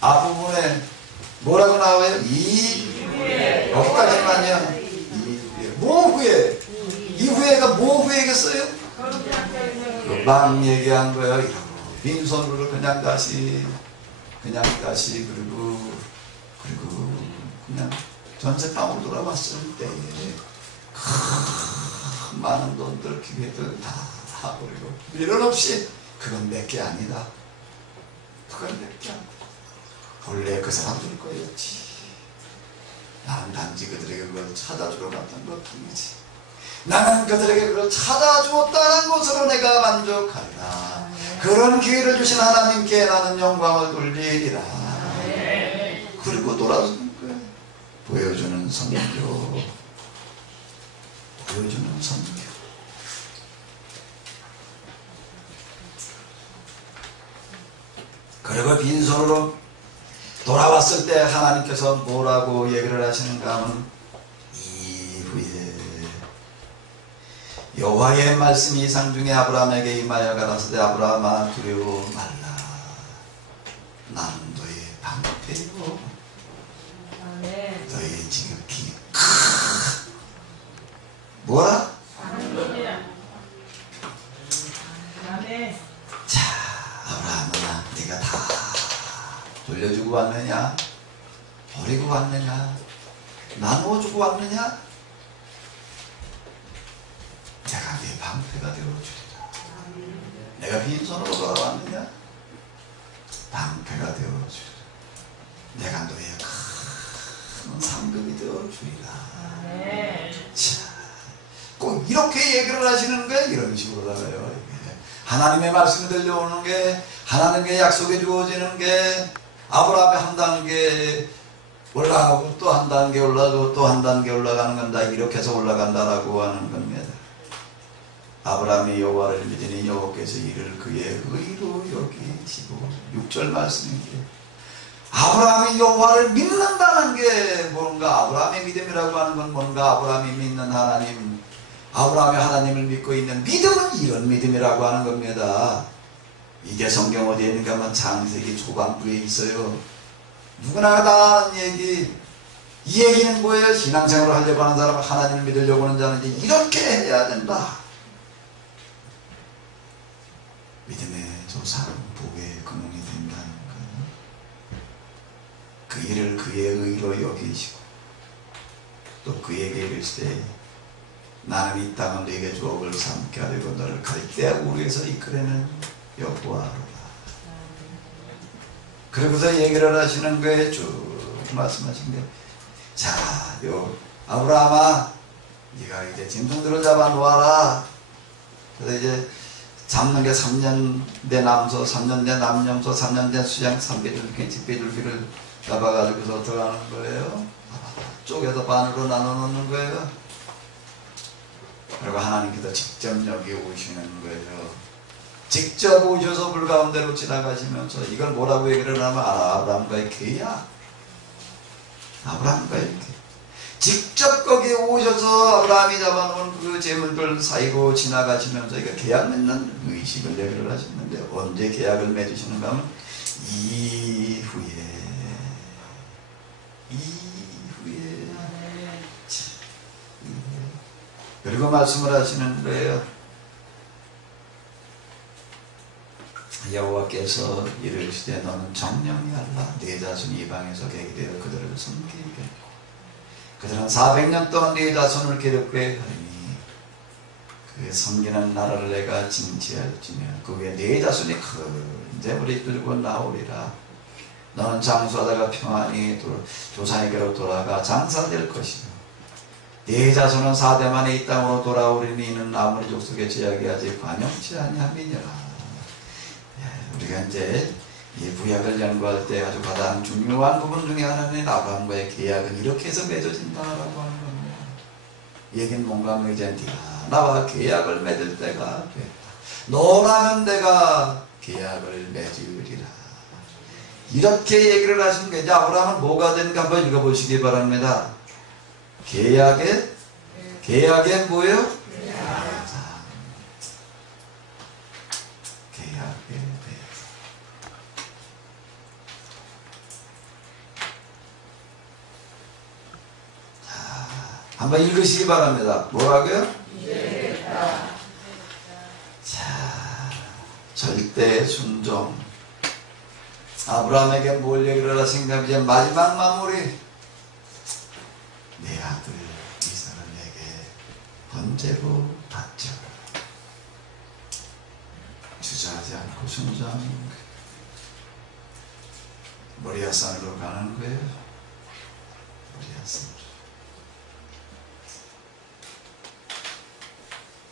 앞부분에 뭐라고 나와요? 여기까지만요. 뭐 후에? 이 후에가 뭐 후에겠어요? 금방 얘기한 거예요. 빈손으로 그냥 다시 그냥 다시 그리고 그냥 전세 땅으로 돌아왔을 때에 큰 많은 돈들 기회들 다 버리고 미련 없이 그건 내게 아니다. 그건 내게 아니다. 본래 그 사람들 거였지. 나는 단지 그들에게 그걸 찾아주러 갔던 것 뿐이지. 나는 그들에게 그걸 찾아주었다는 것으로 내가 만족하리라. 그런 기회를 주신 하나님께 나는 영광을 돌리리라. 그리고 돌아서는 거예요. 보여주는 선교. 보여주는 선교. 그리고 빈손으로 돌아왔을 때 하나님께서 뭐라고 얘기를 하시는가 하면 이후에 여호와의 말씀이 이상 중에 아브라함에게 임하여 가라사대 아브라함아 두려워 말라. 나는 너의 방패요 너의 지극히 뭐라? 자 아브라함아 네가 다 돌려주고 왔느냐? 버리고 왔느냐? 나누어주고 왔느냐? 내가 네 방패가 되어주리라. 내가 빈손으로 돌아왔느냐? 방패가 되어주리라. 내가 너의 큰 상급이 되어주리라. 자, 꼭 이렇게 얘기를 하시는 거예요. 이런 식으로 나가요. 하나님의 말씀이 들려오는 게, 하나님의 약속이 주어지는 게, 아브라함의 한 단계 올라가고 또 한 단계 올라가고 또 한 단계 올라가는 건다. 이렇게 해서 올라간다라고 하는 겁니다. 아브라함이 여호와를 믿으니 여호와께서 이를 그의 의로 여기시고 6절 말씀인데 아브라함이 여호와를 믿는다는 게 뭔가 아브라함의 믿음이라고 하는 건 뭔가 아브라함이 믿는 하나님 아브라함이 하나님을 믿고 있는 믿음은 이런 믿음이라고 하는 겁니다. 이게 성경 어디에 있는가 하면 창세기 초반부에 있어요. 누구나 다 하는 얘기. 이 얘기는 뭐예요? 신앙생활을 하려고 하는 사람은 하나님을 믿으려고 하는 자는 이제 이렇게 해야 된다. 믿음의 조상, 복의 근원이 된다는 거예요. 그 일을 그의 의로 여기시고 또 그에게 이르시되 나는 이 땅을 네게 주옥을 삼게 하려고 너를 갈대아 우르에서 이끌어낸 여호와로다. 그러고서 얘기를 하시는 거에 쭉 말씀하신 게 자, 요 아브라함아 네가 이제 짐승들을 잡아 놓아라. 그래서 이제 잡는 게 3년 된 남소, 3년 된 남염소, 3년 된 수양, 3개줄기, 집게줄기를 잡아가지고서 어떻게 하는 거예요? 쪼개서 반으로 나눠 놓는 거예요. 그리고 하나님께서 직접 여기 오시는 거예요. 직접 오셔서 물 가운데로 지나가시면서 이걸 뭐라고 얘기를 하면 아브라함과의 계약. 아브라함과의 계약. 직접 거기에 오셔서 아브라함이 잡아놓은 그 재물들 사이고 지나가시면서 이거 계약 맺는 의식을 얘기를 하셨는데 언제 계약을 맺으시는가 하면 이후에 그리고 말씀을 하시는 거예요. 여호와께서 이르시되 너는 정령히 알라. 네 자손이 이방에서 객이 되어 그들을 섬기겠고 그들은 400년 동안 네 자손을 기득하리니 그 섬기는 나라를 내가 징지할지며 그 후에 네 자손이 큰 재물이 들고 나오리라. 너는 장수하다가 평안히 조상에게로 돌아가 장사될 것이며 네 자손은 4대 만에 이 땅으로 돌아오리니 이는 아무리 족속에 제약이 관용치 아니함이니라. 우리가 이제 이 구약을 연구할 때 아주 가장 중요한 부분 중에 하나는 아브라함과의 계약은 이렇게 해서 맺어진다라고 하는 겁니다. 얘기는 뭔가 하면 이제 나와 계약을 맺을 때가 됐다. 너라면 내가 계약을 맺으리라. 이렇게 얘기를 하신 게 이제 아브라함은 뭐가 되는가 한번 읽어보시기 바랍니다. 계약에 뭐예요? 한번 읽으시기 바랍니다. 뭐라고요? 자, 절대 순종. 아브라함에게 뭘 얘기를 하신가? 이제 마지막 마무리. 내 아들 이삭을 내게 번제로 바쳐라. 주저하지 않고 순종하는 거예요. 모리아산으로 가는 거예요. 모리아산으로.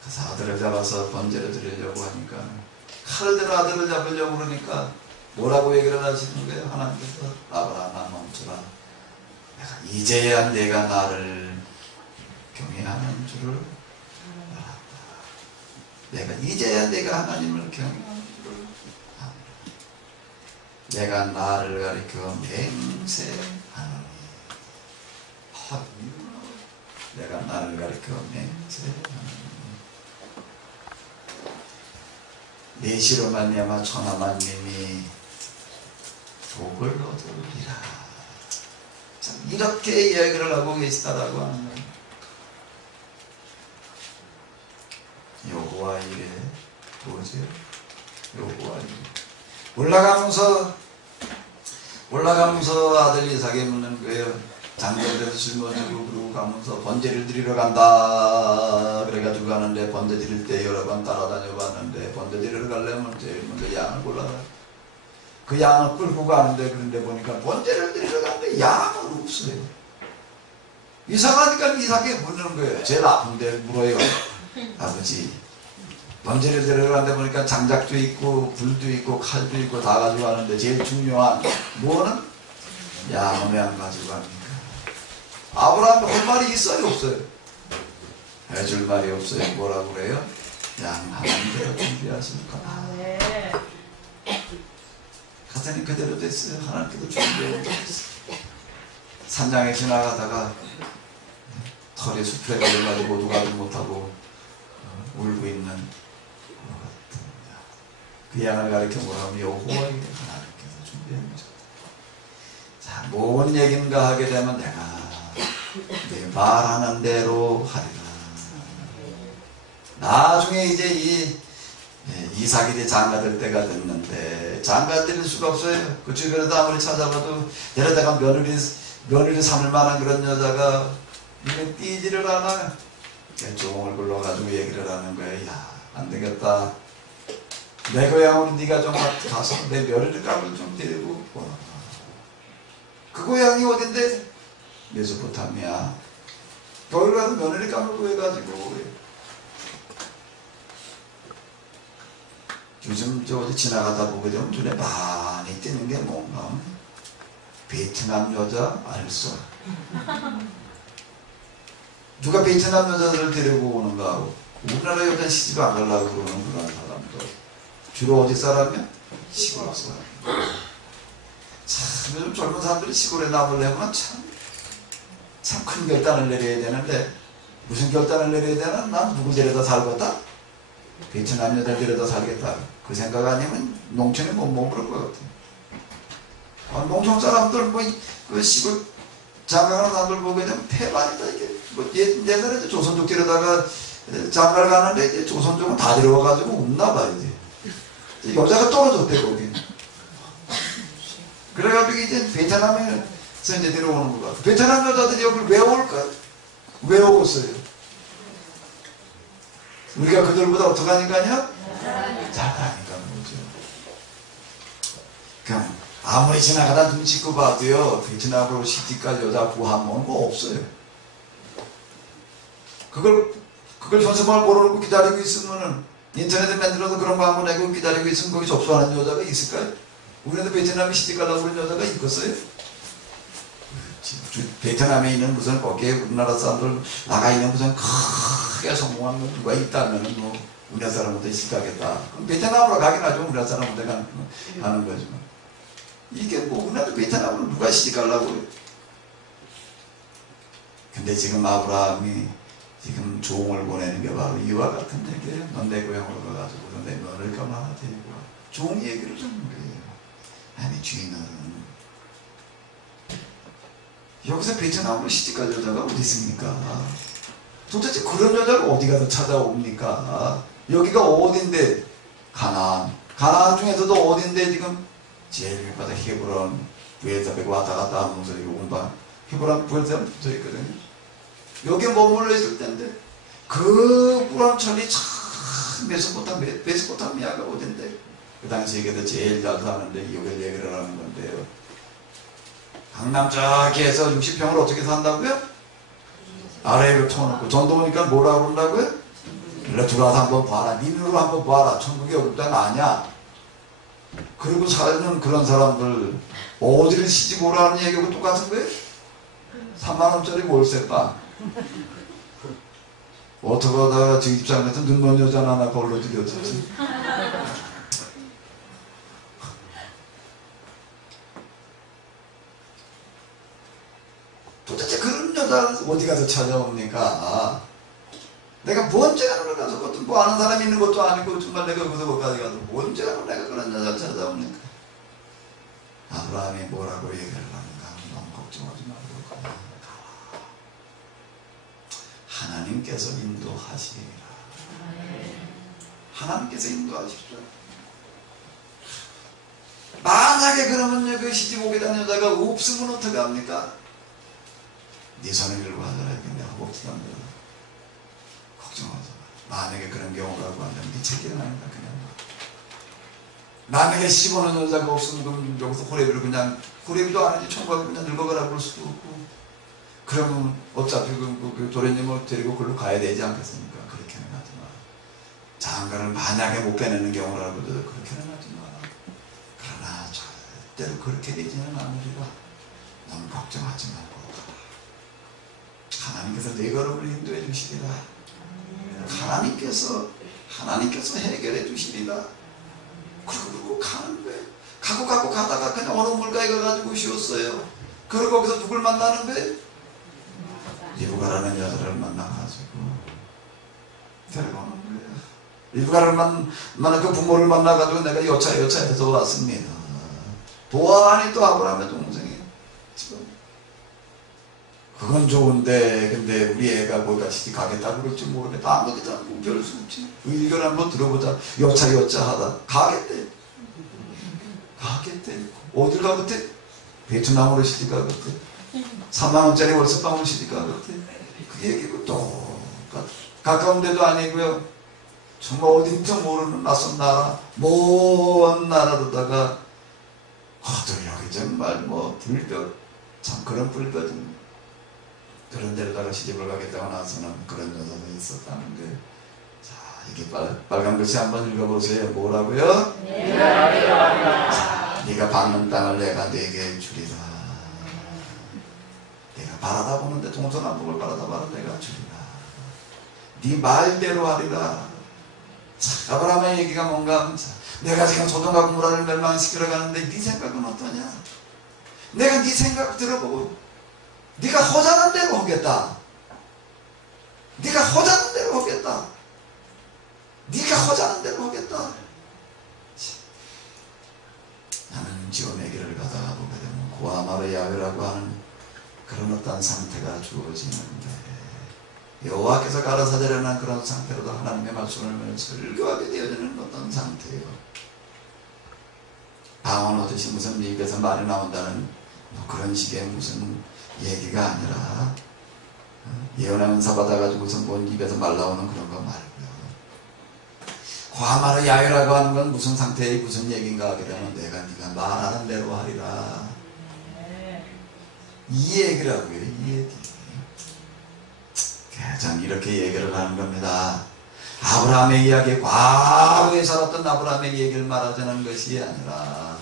그래서 아들을 잡아서 번제를 드리려고 하니까, 칼을 들어 아들을 잡으려고 그러니까 뭐라고 얘기를 하시는 거예요? 하나님께서 아브라함아 멈춰라. 이제야 내가 나를 경외하는 줄을 알았다. 내가 이제야 내가 하나님을 경외하는 줄을 알았다. 내가 나를 가리켜 맹세하노니. 내가 나를 가리켜 맹세하노니. 내시로 말미암아 천하만민이 복을 얻으리라. 이렇게 이야기를 하고 계시다라고 하는 거예요. 여호와 이레 뭐죠? 여호와 이레. 올라가면서 아들 이삭이 묻는 거예요. 장전대에서 짊어지고 그러고 가면서 번제를 드리러 간다. 그래가지고 가는데 번제 드릴 때 여러 번 따라다녀 봤는데 번제 드리러 가려면 제일 먼저 양을 골라라. 그 양을 끌고 가는데 그런데 보니까 번제를 드리러 가는데 양은 없어요. 이상하니까 이삭이 묻는 거예요. 제일 아픈데 물어요. 아버지, 번제를 드리러 가는데 보니까 장작도 있고 불도 있고 칼도 있고 다 가지고 가는데 제일 중요한 뭐는? 양은 왜 안 가지고 갑니까? 아브라함 할 말이 있어요, 없어요? 해줄 말이 없어요. 뭐라고 그래요? 양 하나님께서 준비하실 거다. 네. 갔더니 그대로 됐어요. 하나님께서 준비해 주셨어요. 산장에 지나가다가 털이 숲에 걸려가지고 모두 가지 못하고 울고 있는 그 양을 가리켜 뭐라고 여호와에게 하나님께서 준비해 주셨다. 자, 뭔 얘긴가 하게 되면 내가 내 말하는 대로 하리라. 나중에 이제 이삭이 이제 장가들 때가 됐는데 장가들일 수가 없어요. 그 주변에도 아무리 찾아봐도 데려다가 며느리 삼을 만한 그런 여자가 눈에 띄지를 않아요. 종을 불러가지고 얘기를 하는 거예요. 야, 안 되겠다. 내 고향으로 네가 좀 가서 내 며느리 값을 좀 데리고 와. 그 고향이 어딘데? 메소포타미아. 거기 가서 며느리 값을 구해가지고. 요즘 저 어디 지나가다 보게 되면 눈에 많이 띄는 게 뭔가? 베트남 여자 알쏘. 누가 베트남 여자들을 데리고 오는가 하고 우리나라 여자 시집 안 가려고 그러는 그런 사람들. 주로 어디 사람이야? 시골 사람. 참 요즘 젊은 사람들이 시골에 나오려면 참 큰 결단을 내려야 되는데 무슨 결단을 내려야 되나? 난 누구 데려다 살겠다? 베트남 여자 데려다 살겠다. 그 생각 아니면 농촌에 못 머무를 것 같아. 농촌 사람들 그 시골 장가가는 사람들 보게 되면 폐반이다. 이게 옛날에 조선족 데려다가 장가를 가는데 이제 조선족은 다 데려와가지고 웃나봐 이제. 여자가 떨어졌대 거기. 그래가지고 이제 베트남에서 이제 데려오는 것 같아. 베트남 여자들이 여기를 왜 올까? 왜 오겠어요? 우리가 그들보다 어떻게 하니까요? 잘하니까 뭐죠. 그냥 아무리 지나가다 눈치껏 봐도요, 베트남으로 시집갈 여자 구하면 뭐 없어요. 그걸 전세마을 걸어놓고 기다리고 있으면은 인터넷에 만들어서 그런 거 한번 내고 기다리고 있으면 거기 접수하는 여자가 있을까요? 우리나라 베트남에 시집가려고 그런 여자가 있겠어요? 베트남에 있는 무슨 거기에 우리나라 사람들 나가 있는 무슨 크게 성공한 누가 있다면 뭐 우리나라 사람한테 시집가겠다. 그럼 베트남으로 가긴 하죠. 우리나라 사람한테 가는 거지만. 이게 뭐 우리나라 베트남으로 누가 시집가려고. 근데 지금 아브라함이 지금 종을 보내는 게 바로 이와 같은 얘기예요. 넌 내 고향으로 가가지고 내 며느리 감 하나 데리고 와. 종 얘기를 듣는 거예요. 아니 주인은 여기서 베트남으로 시집갈 여자가 어디 있습니까? 도대체 그런 여자가 어디 가서 찾아옵니까? 여기가 어딘데? 가나안 중에서도 어딘데 지금 제일 밑바닥 헤브론 부엘잡에게 왔다 갔다 하면서 이 온방 헤브론 부엘잡 붙어 있거든요. 여기에 머물러 있을 텐데 그 불암천이 참 메소포타미아가 어딘데 그 당시에도 제일 잘 사는데 이걸 얘기를 하는 건데요. 강남 저기에서 60평을 어떻게 산다고요? 아래로 쳐놓고 전도 오니까 뭐라고 그런다고요? 그래 들어와서 한번 봐라. 네 눈으로 한번 봐라. 천국이 어디 땅 아냐. 그리고 사는 그런 사람들 어디를 시집 오라는 얘기하고 똑같은 거예요? 3만원짜리 월세방 어떻게 하다가 저 입장에서 눈먼 여자 하나 걸러들였지. 도대체 그런 여자 어디 가서 찾아옵니까? 내가 뭔 죄를 가서 그것도 뭐 아는 사람이 있는 것도 아니고 정말 내가 거기서 거기까지 가서 뭔 죄를 내가 그런 여자를 찾아옵니까? 아브라함이 뭐라고 얘기를 하는가 너무 걱정하지 말고 그냥 가라. 하나님께서 인도하시리라. 하나님께서 인도하시리라. 만약에 그러면 그 시집 오게 된 여자가 없으면 어떡합니까? 네 손을 들고 하더라. 내가 없습니다. 걱정하지 마. 만약에 그런 경우라고 한다면 네 책임은 아니다. 그냥 남에게 씹어놓은 여자가 없으면 그럼 여기서 호레비를 그냥 호레비도 아니지 총각을 그냥 늙어가라 그럴 수도 없고 그러면 어차피 그 도련님을 데리고 그걸로 가야 되지 않겠습니까? 그렇게는 하지 마. 장가를 만약에 못 빼내는 경우라고도 그렇게는 하지 마. 그러나 절대로 그렇게 되지는 않으리라. 너무 걱정하지 말고 하나님께서 내 걸음을 인도해 주시리라. 하나님께서 해결해 주시리라. 그리고 가는 거예요. 가고 가다가 그냥 어느 물가에 가가지고 쉬었어요. 그리고 거기서 누굴 만나는 거예요? 리브가라는 여자를 만나가지고 데려오는 거예요. 리브가를 만나 그 부모를 만나가지고 내가 여차해서 왔습니다. 보아하니 또 아브라함의 동생이에요. 지금 그건 좋은데 근데 우리 애가 거기가 시집 가겠다고 그럴지 모르겠다. 아무것도 않고 별 수 없지. 의견 한번 들어보자. 여차하다 가겠대. 어딜 가겠대? 베트남으로 시집 가겠대. 3만원짜리 월세방으로 시집 가겠대. 그 얘기고 또 가까운 데도 아니고요. 정말 어딘지 모르는 낯선 나라 먼 나라로다가 여기 정말 뭐 불볕 참 그런 불볕은 그런 데로다가 시집을 가겠다고 나서는 그런 여자도 있었다는데 자 이게 빨간 글씨 한번 읽어보세요. 뭐라고요? 네가 받는 땅을 내가 네게 주리라. 내가 바라다 보는데 동서남북을 바라다 내가 주리라. 네 말대로 하리라. 자, 아브라함의 얘기가 뭔가 내가 지금 소돔과 고모라를 멸망시키러 가는데 네 생각은 어떠냐? 내가 네 생각 들어보고 네가 허자는 대로 하겠다. 네가 허자는 대로 하겠다. 나는 지원의 길을 가다가 보게 되면 고아마르 야훼라고 하는 그런 어떤 상태가 주어지는데 여호와께서 가라사대라는 그런 상태로도 하나님의 말씀을 설교하게 되어지는 어떤 상태예요. 방언 얻으시 무슨 입에서 말이 나온다는 그런 식의 무슨 얘기가 아니라 예언의 은사 받아가지고서 뭔 입에서 말 나오는 그런 거 말고요. 고아마르 야훼라고 하는 건 무슨 상태의 무슨 얘기인가 하게 되면 내가 네가 말하는 대로 하리라. 이 얘기라고요. 이 얘기. 참 이렇게 얘기를 하는 겁니다. 아브라함의 이야기, 과거에 살았던 아브라함의 얘기를 말하자는 것이 아니라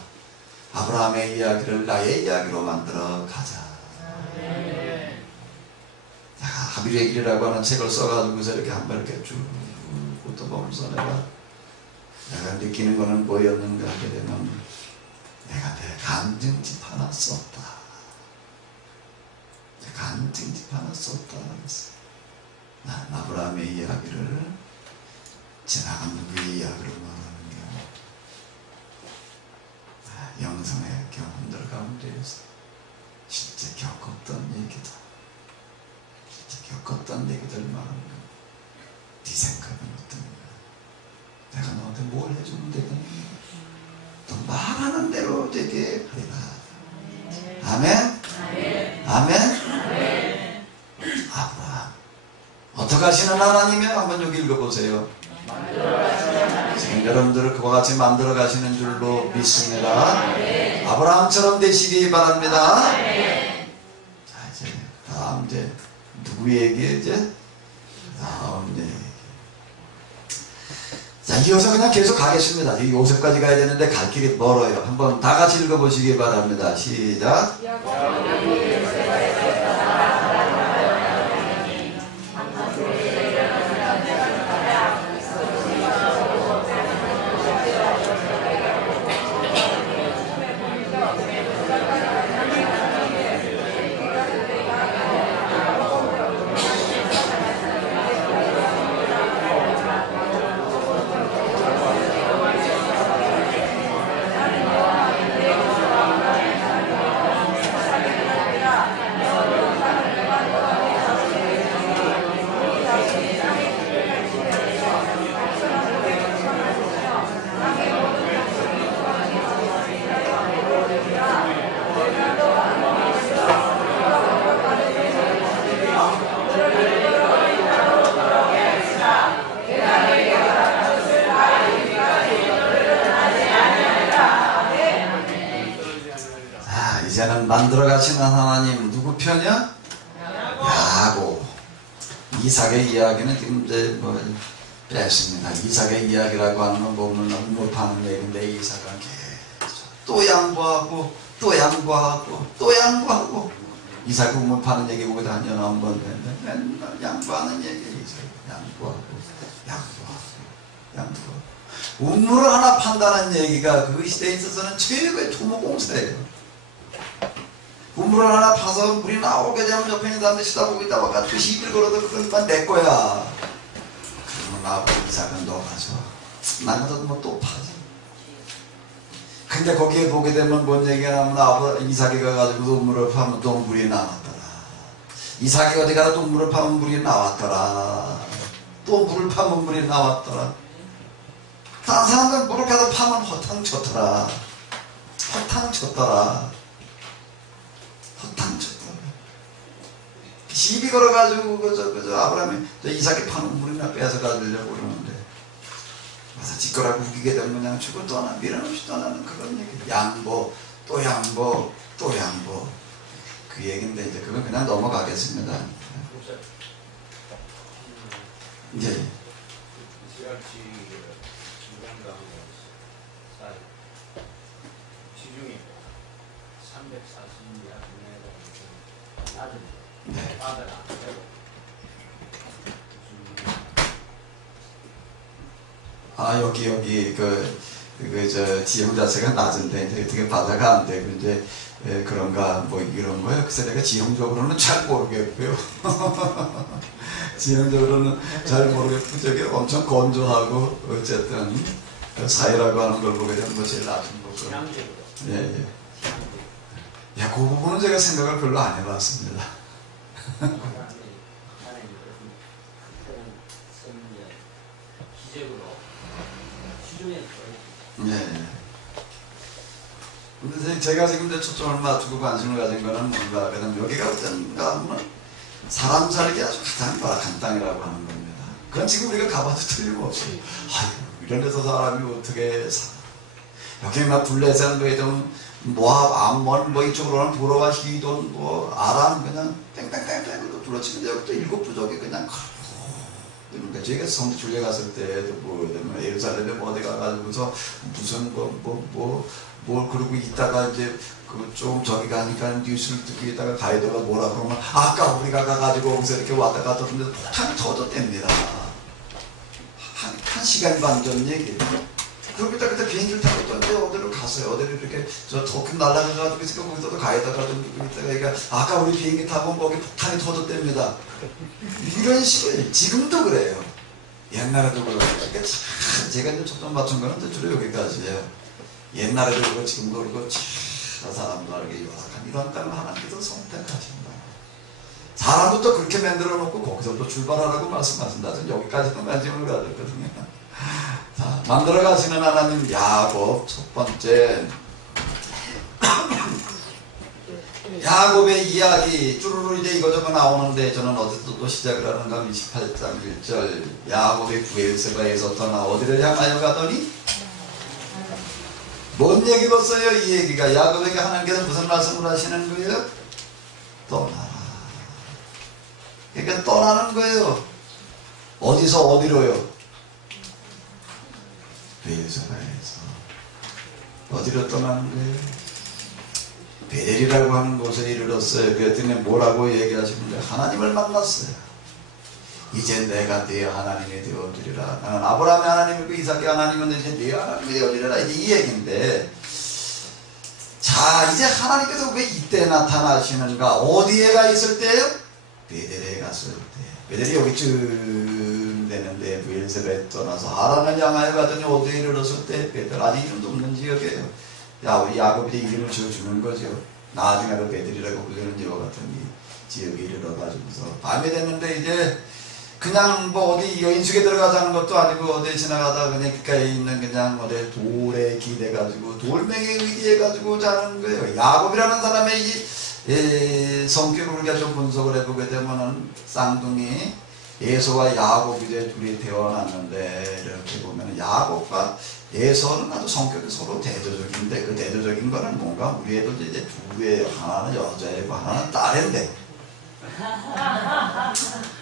아브라함의 이야기를 나의 이야기로 만들어 가자. 하빌의 길이라고 하는 책을 써가지고서 이렇게 한 번 이렇게 쭉 훑어보면서 내가 느끼는 거는 뭐였는가 하게 되면 내가 내 간증집 하나 썼다. 내 간증집 하나 썼다. 난 아브라함의 이야기를 지나간 누구의 이야기로 말하는 경우 영성의 경험들 가운데에서 실제 겪었던 얘기다. 실제 겪었던 얘기들 말하는 거. 네 생각은 어떤가? 내가 너한테 뭘 해주면 되겠니? 너 말하는 대로 복으로 되게 하리라. 아멘. 아멘. 아브라함 어떻게 하시는 하나님이에요? 한번 여기 읽어보세요. 지금 여러분들을 그와 같이 만들어 가시는 줄로 믿습니다. 아브라함처럼 되시기 바랍니다. 자, 이제 다음 이제 누구에게 이제 다음 얘기. 자, 이어서 그냥 계속 가겠습니다. 이 요셉까지 가야 되는데 갈 길이 멀어요. 한번 다 같이 읽어보시기 바랍니다. 시작. 이제는 만들어 가시는 하나님 누구 편이야? 야곱. 이삭의 이야기는 지금 이제 뭐 뺐습니다. 이삭의 이야기라고 하는 건 보면 못 파는 얘기인데 이삭은 계속 또 양보하고 또 양보하고 또 양보하고 이삭이 우물 파는 얘기 보고 한 년에 한 번 되는데 맨날 양보하는 얘기 이삭 양보하고 우물을 하나 판다는 얘기가 그 시대에 있어서는 최고의 토목공사예요. 우물을 하나 파서 물이 나오게 되면 옆에 있는 사람들 쳐다보고 있다가 가지고 시비를 걸어도 그건 내 거야. 그러면 아버지 이삭은 너 가져. 나가서 뭐 또 파지. 근데 거기에 보게 되면 뭔 얘기가 나면 이삭이 가가지고 우물을 파면 또 물이 나왔더라. 이삭이 어디 가서 또 물을 파면 물이 나왔더라. 또 물을 파면 물이 나왔더라. 다른 사람들 물을 가서 파면 허탕 쳤더라. 허탕 쳤더라. 시비 걸어가지고 그저 아브라함이 이삭이 파는 물이나 빼서 가지려고 그러는데 와서 짓거라고 우기게 되면 그냥 죽을 떠나 미련 없이 떠나는 그런 얘기. 양보 또 양보 또 양보 그 얘기인데 이제 그건 그냥 넘어가겠습니다. 이제 네. 여기 지형 자체가 낮은데 어떻게 바다가 안 되고 이제 그런가 뭐 이런 거예요. 그래서 내가 지형적으로는 잘 모르겠고요. 지형적으로는 잘 모르겠고 저기 엄청 건조하고 어쨌든 사이라고 하는 걸 보게 되면 뭐 제일 낮은 거고. 예. 야, 그 부분은 제가 생각을 별로 안 해봤습니다. 예. 근데 제가 지금 이제 초점을 맞추고 관심을 가진 거는 뭔가, 그다음 여기가 어떤가 하면 사람 살기 아주 가장 바락한 땅이라고 하는 겁니다. 그건 지금 우리가 가봐도 틀림없이, 이런 데서 사람이 어떻게 살아. 여기 막 블레셋, 웨돔, 모압, 암몬, 뭐 이쪽으로는 도로와 시돈, 뭐 아람, 그냥 땡땡땡땡 둘러치는데 여기 또 일곱 부족이 그냥 그러니까 저희가 성도 줄려 갔을 때도 뭐 예루살렘에 뭐 어디 가가지고서 무슨 뭘 그러고 있다가 이제 그 좀 저기 가니까 뉴스를 듣고 있다가 가이드가 뭐라 그러면 아까 우리가 가가지고 거기서 이렇게 왔다 갔다 하는데 폭탄이 터졌답니다. 한 시간 반 전 얘기예요. 그러고 있다 그때 비행기를 타고 있던데 어디로 갔어요. 어디로 이렇게 저 터키 날아가가지고 있으니까 거기서도 가이드가 좀 듣고 있다가 그러니까 아까 우리 비행기 타고 거기 폭탄이 터졌답니다. 이런 식으로 지금도 그래요. 옛날에도 그러고. 그러니까 참 제가 이제 초점 맞춘 거는 주로 여기까지예요. 옛날에도 그렇고 지금도 그렇고 참 사람들에게 열악한 이런 땅을 하나님께서 선택하신다. 사람도 또 그렇게 만들어 놓고 거기서부터 출발하라고 말씀하신다. 저는 여기까지는 말씀을 가졌거든요. 자, 만들어 가시는 하나님 야곱 첫 번째 야곱의 이야기 쭈루루 이제 이거저거 나오는데 저는 어디서 또 시작을 하는가. 28장 1절 야곱의 부엘세바에서 떠나 어디를 향하여 가더니 뭔 얘기겠어요? 이 얘기가 야곱에게 하나님께서 무슨 말씀을 하시는 거예요? 떠나라. 그러니까 떠나는 거예요. 어디서 어디로요? 부엘세바에서 어디로 떠나는 거예요? 베델이라고 하는 곳에 이르렀어요. 그랬더니 뭐라고 얘기하시는데 하나님을 만났어요. 이제 내가 네 하나님이 되어주리라. 나는 아브라함의 하나님이고 이삭의 하나님은 이제 네 하나님이 되어주리라. 이제 이 얘기인데, 자 이제 하나님께서 왜 이때 나타나시는가? 어디에 가 있을 때요? 베델에 갔을 때. 베델이 여기쯤 되는데 부엘세바에 떠나서 하란을 향하여 가더니 어디에 이르렀을 때? 베델. 아직 이름도 없는 지역이에요. 야곱이 이름을 지어주는 거죠. 나중에도 베델이라고 부르는 이와 같은 이 지역에 이르러가지고서 밤이 됐는데 이제 그냥 뭐 어디 여인숙에 들어가자는 것도 아니고 어디 지나가다 그냥 귓가에 있는 그냥 어디 돌에 기대가지고 돌멩이에 의지해가지고 자는 거예요. 야곱이라는 사람의 이 성격을 우리가 좀 분석을 해보게 되면은 쌍둥이 에서와 야곱이 이제 둘이 태어났는데 이렇게 보면 야곱과 에서는 아주 성격이 서로 대조적인데 그 대조적인 거는 뭔가 우리 애도 이제 두의 하나는 여자애고 하나는 딸인데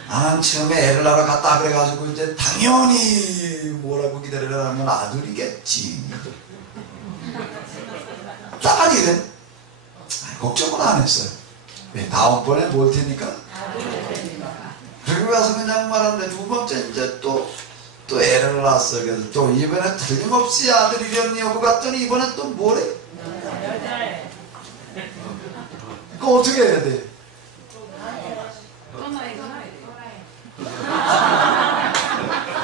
나는 처음에 애를 낳으러 갔다 그래가지고 이제 당연히 뭐라고 기다리려 하면 아들이겠지. 딸이래. 걱정은 안 했어요. 왜? 다음번에 뭘 테니까? 그리고 와서 그냥 말하는데 두 번째 이제 또 애를 낳았어. 그래서 또 이번에 틀림없이 아들이려니 하고 갔더니 이번엔 또 뭐래? 여자애. 그거 어떻게 해야 돼?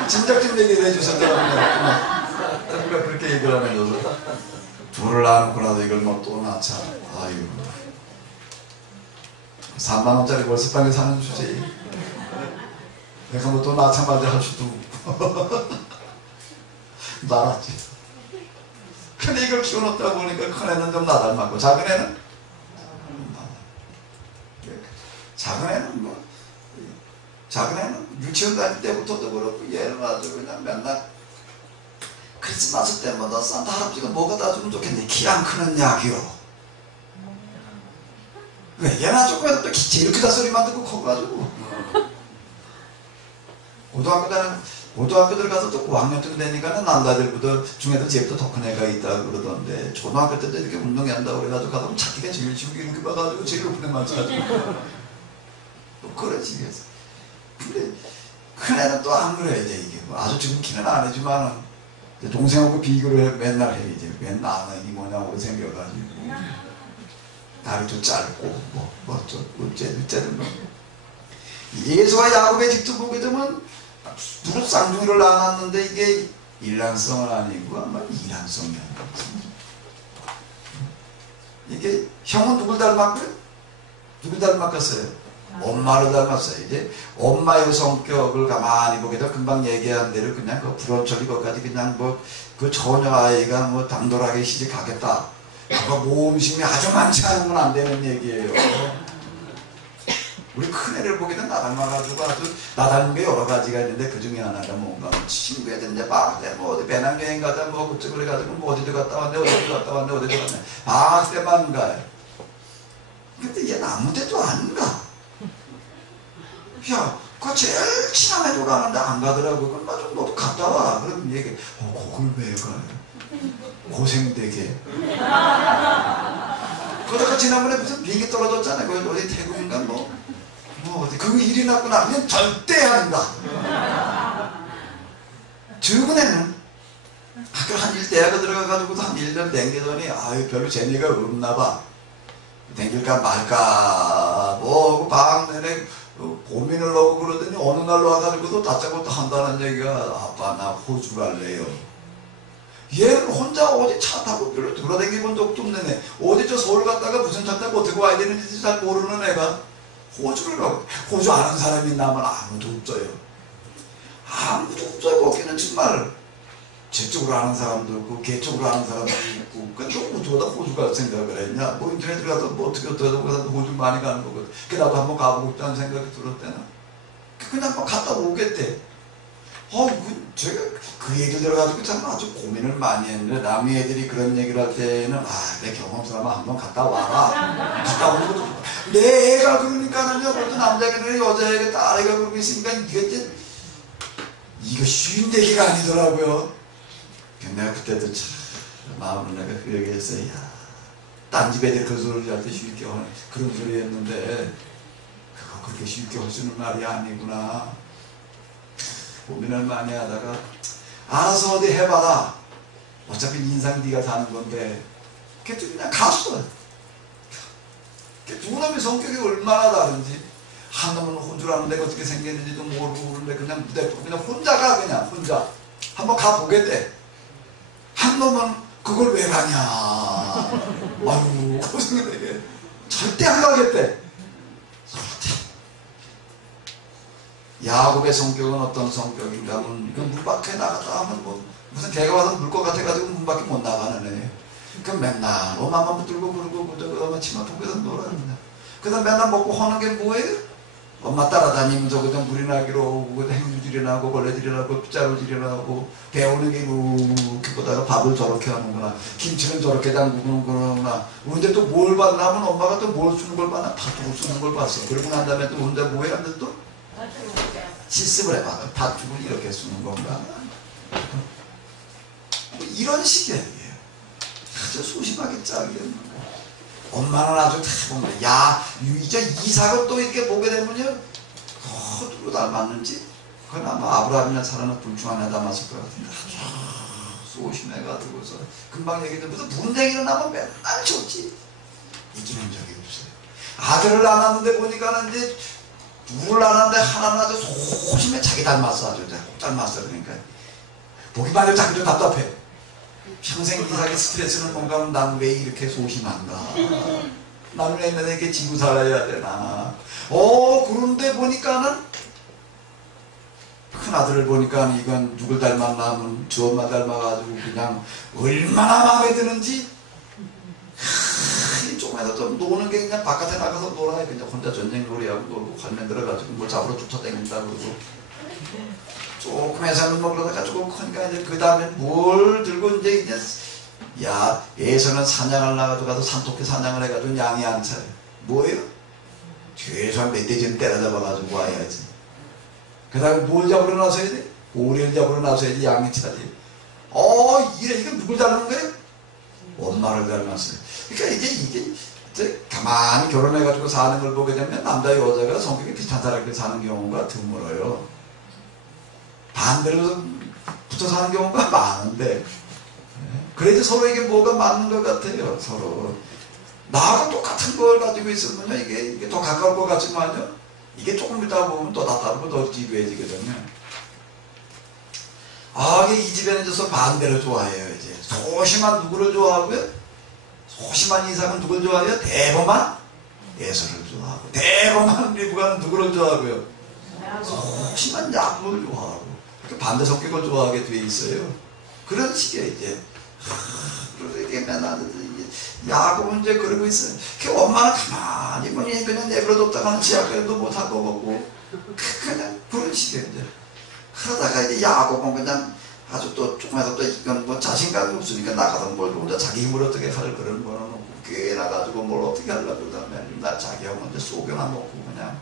진작좀 얘기를 해주셨다면 우리가 그렇게 얘기를 하면 여기서 둘을 낳아놓고 나서 이걸 뭐 또 낳자. 아유 3만원짜리 월세방에 사는 주제에 내가 뭐 또 낳자마자 할 수도 말았지. 근데 이걸 키워놓다 보니까 큰애는 좀 나 닮았고 작은애는 작은애는 유치원 다닐 때부터도 그렇고 얘는 아주 그냥 맨날 크리스마스 때마다 산타 할아버지가 뭐가 다 주면 좋겠니? 키 안 크는 약이요. 왜? 얘는 조금이라도 또 제일 크다 소리만 듣고 커가지고 고등학교 들어가서 또 9학년쯤 되니까는 남자들보다 중에도 제일 더 큰 애가 있다 그러던데 초등학교 때도 이렇게 운동해 한다고 그래가지고 가다 보면 자기가 제일 지우기 이렇게 봐가지고 제일 높은 애 맞춰가지고 또 그러지. 그래서 근데 큰애는 또 안 그래. 이게 뭐 아주 지금 키는 안 해지만 동생하고 비교를 해, 맨날 해. 이제 맨날 이 뭐냐고 생겨가지고 다리도 짧고 어쨌든 뭐 예수와 야곱의 집도 보게 되면 두루 쌍둥이를 낳았는데 이게 일란성은 아니고 아마 이란성이야. 이게 형은 누굴 닮았고요? 누굴 닮았겠어요? 엄마를 닮았어요. 이제 엄마의 성격을 가만히 보게 되면 금방 얘기한 대로 그냥 그 불원처리 것까지 그냥 뭐 그 처녀 아이가 뭐 당돌하게 시집가겠다. 그거 모험심이 아주 많지 않으면 안 되는 얘기예요. 우리 큰애를 보게 되면 나 닮아가지고 아주 나 닮은 게 여러 가지가 있는데 그 중에 하나가 뭔가 친구애들 이제 방학 때 뭐 어디 배낭여행 가다 뭐 그쪽을 해가지고 뭐 어디도 갔다 왔네 어디도 갔다 왔네 어디도 갔네 방학 때만 가요. 근데 얘는 아무 데도 안 가. 야, 그거 제일 친한 애도 가는데 안 가더라고. 그럼 나 좀 너도 갔다 와. 그러면 얘기, 거길 왜 가요? 고생되게. 그러다가 지난번에 무슨 비행기 떨어졌잖아요. 거기 어디 태국인가 뭐 어디 그 일이 났고 나면 절대 한다. 저번에는 학교 한 일 대학에 들어가가지고도 한 1년 댕기더니 아유 별로 재미가 없나 봐. 댕길까 말까 뭐 방학 내내 고민을 하고 그러더니 어느 날로 와가지고도 다짜고짜 한다는 얘기가 아빠 나 호주 갈래요. 얘는 혼자 어디 차 타고 별로 돌아다니 본 적도 없는 애. 어디 저 서울 갔다가 무슨 차 타고 어떻게 와야 되는지 잘 모르는 애가 호주를 가고 호주 아는 사람이 있나면 아무도 없어요. 아무도 없어요. 거기는 정말 저쪽으로 아는 사람도 있고 걔쪽으로 아는 사람도 있고 그러니까 너 어쩌다 호주 갈 생각을 했냐. 뭐 인터넷 가서 뭐 어떻게 호주 많이 가는 거거든. 그 나도 한번 가보고 싶다는 생각이 들었대나. 그냥 한번 갔다 오겠대. 제가 그 얘기를 들어가지고 참 아주 고민을 많이 했는데, 남의 애들이 그런 얘기를 할 때는 내 경험 삼아 한번 갔다 와라. 갔다 오는 것도 내 애가 그러니까는요. 그래도 남자애가 여자애가 딸애가 그러고 있으니까 이거 쉬운 얘기가 아니더라고요. 내가 그때도 참 마음을 내가 그 얘기했어요. 딴 집 애들 그 소리를 할 때 쉽게 하는 그런 소리 했는데 그거 그렇게 쉽게 할 수 있는 말이 아니구나. 고민을 많이 하다가 알아서 어디 해봐라. 어차피 인상 네가 사는 건데 그냥 갔어. 두 놈의 성격이 얼마나 다른지. 한 놈은 호주라는 데가 어떻게 생겼는지도 모르고 그런데 그냥 무대포 그냥 혼자가 그냥 혼자 한번 가보겠대. 한 놈은 그걸 왜 가냐. 아유 고생되게 절대 안 가겠대. 야곱의 성격은 어떤 성격인가 하면 물 밖에 나갔다 하면 뭐 무슨 개가 와서 물 것 같아가지고 문 밖에 못 나가는 애. 그 맨날 엄마만 붙들고 그러고 그저 치마 통에서 놀아는다. 그다음 맨날 먹고 하는 게 뭐예요? 엄마 따라다니면서 그저 물이 나기로 오고 행주질이 나고 벌레질이 나고 빗자루질이 나고 배우는 게 이렇게 보다가 밥을 저렇게 하는구나. 김치는 저렇게 담그는구나. 근데 또 뭘 봤나면 엄마가 또 뭘 쓰는 걸 봤나? 팥죽을 쓰는 걸 봤어. 그러고 난 다음에 또 혼자 뭐해? 하는데 또 실습을 해봐. 팥죽을 이렇게 쓰는 건가? 뭐 이런 식이에요. 아주 소심하게 짜게 되는 거야. 엄마는 아주 다 보면 이제 이삭을 또 이렇게 보게 되면요 누구 닮았는지 그건 아마 아브라함이나 사라는 둘 중 하나 닮았을 것 같은데 아주 소심해가지고서 금방 얘기했는데 무슨 분쟁이를 나면 맨날 좋지 이기는 적이 없어요. 아들을 낳았는데 보니까는 이제 둘을 낳았는데 하나는 아주 소심해. 자기 닮았어. 아주 꼭 닮았어. 그러니까 보기만 해도 자기도 답답해. 평생 이삭의 스트레스는 뭔가 하면 난 왜 이렇게 소심한가? 나는 왜 이렇게 지고 살아야 되나? 그런데 보니까는 큰 아들을 보니까 이건 누굴 닮았나 하면 저 엄마 닮아가지고 그냥 얼마나 마음에 드는지 조금이라도 좀 노는 게 그냥 바깥에 나가서 놀아야 그냥 혼자 전쟁 놀이하고 놀고 관면 들어가지고 뭘 잡으러 쫓아다닌다 그러고 조금 해서는 뭐 그러다가 조금 크니까 이제 그 다음에 뭘 들고 이제 애에서는 사냥을 나가도 가서 산토끼 사냥을 해가지고 양이 안 차요. 뭐예요? 뒤에서 한 멧돼지는 때려잡아가지고 와야지. 그 다음에 뭘 잡으러 나서야 돼? 오리를 잡으러 나서야지 양이 차지. 이게 누굴 닮은 거예요? 엄마를 닮았어요. 그러니까 이게 가만히 결혼해가지고 사는 걸 보게 되면 남자 여자가 성격이 비슷한 사람이 사는 경우가 드물어요. 반대로 붙어 사는 경우가 많은데 그래도 서로에게 뭐가 맞는 것 같아요. 서로 나하고 똑같은 걸 가지고 있으면요 이게 더 가까울 것 같지만요 이게 조금 있다 보면 또 다르고 더 지루해지거든요. 이 집에는 저 반대로 좋아해요. 이제 소심한 누구를 좋아하고요, 소심한 이삭은 누굴 좋아해요? 대범한 예서를 좋아하고, 대범한 리브가는 누구를 좋아하고요? 소심한 야곱을 좋아하고. 반대 성격을 좋아하게 돼 있어요. 그런 식이에요. 이제 그렇게 맨날 야곱은 이제 그러고 있어요. 엄마는 가만히 보니 그냥 내버려뒀다가는 지하까지도 못하고 먹고 그냥 그런 식이에요. 이제 그러다가 이제 야곱은 그냥 아주 또 조금이라도 또 이건 뭐 자신감이 없으니까 나가서 뭘 혼자 자기 힘으로 어떻게 할 그런 거는 없고 교회 나가지고 뭘 어떻게 하려고 그러면 나 자기하고 먼저 속여놔 놓고 그냥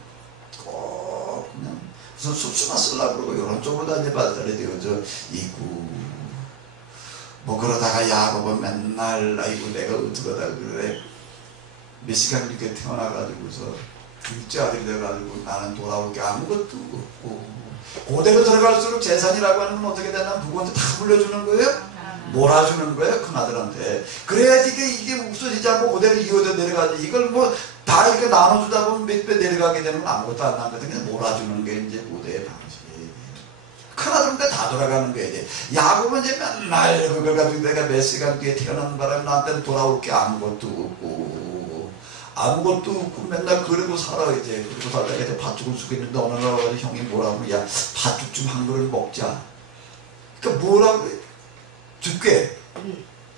꼭 그냥 무슨 숲수나 쓰려고 그러고 이런 쪽으로 다녀봐야 되어져 있고 뭐 그러다가 야곱은 맨날 아이고 내가 어떡하다 그래 몇 시간 이렇게 태어나가지고서 둘째 아들이 돼가지고 나는 돌아올 게 아무것도 없고 고대로 들어갈수록 재산이라고 하는 건 어떻게 되나 누구한테 다 물려주는 거예요? 몰아주는 거예요 큰아들한테. 그래야지 이게 없어지지 않고 고대로 이어져 내려가지. 이걸 뭐 다 이렇게 나눠주다 보면 몇 배 내려가게 되면 아무것도 안 나거든요. 몰아주는 게 이제 고대의 방식이에요. 큰아들한테 다 돌아가는 거예요. 이제 야곱은 이제 맨날 그걸 가지고 내가 몇 시간 뒤에 태어나는 바람에 나한테는 돌아올 게 아무것도 없고 맨날 그러고 살아. 이제 그러고 살다가 이제 팥죽을 쓰고 있는데 어느 날 와서 형이 뭐라고 야 팥죽 좀 한 그릇 먹자. 그러니까 뭐라고 그래? 줄게.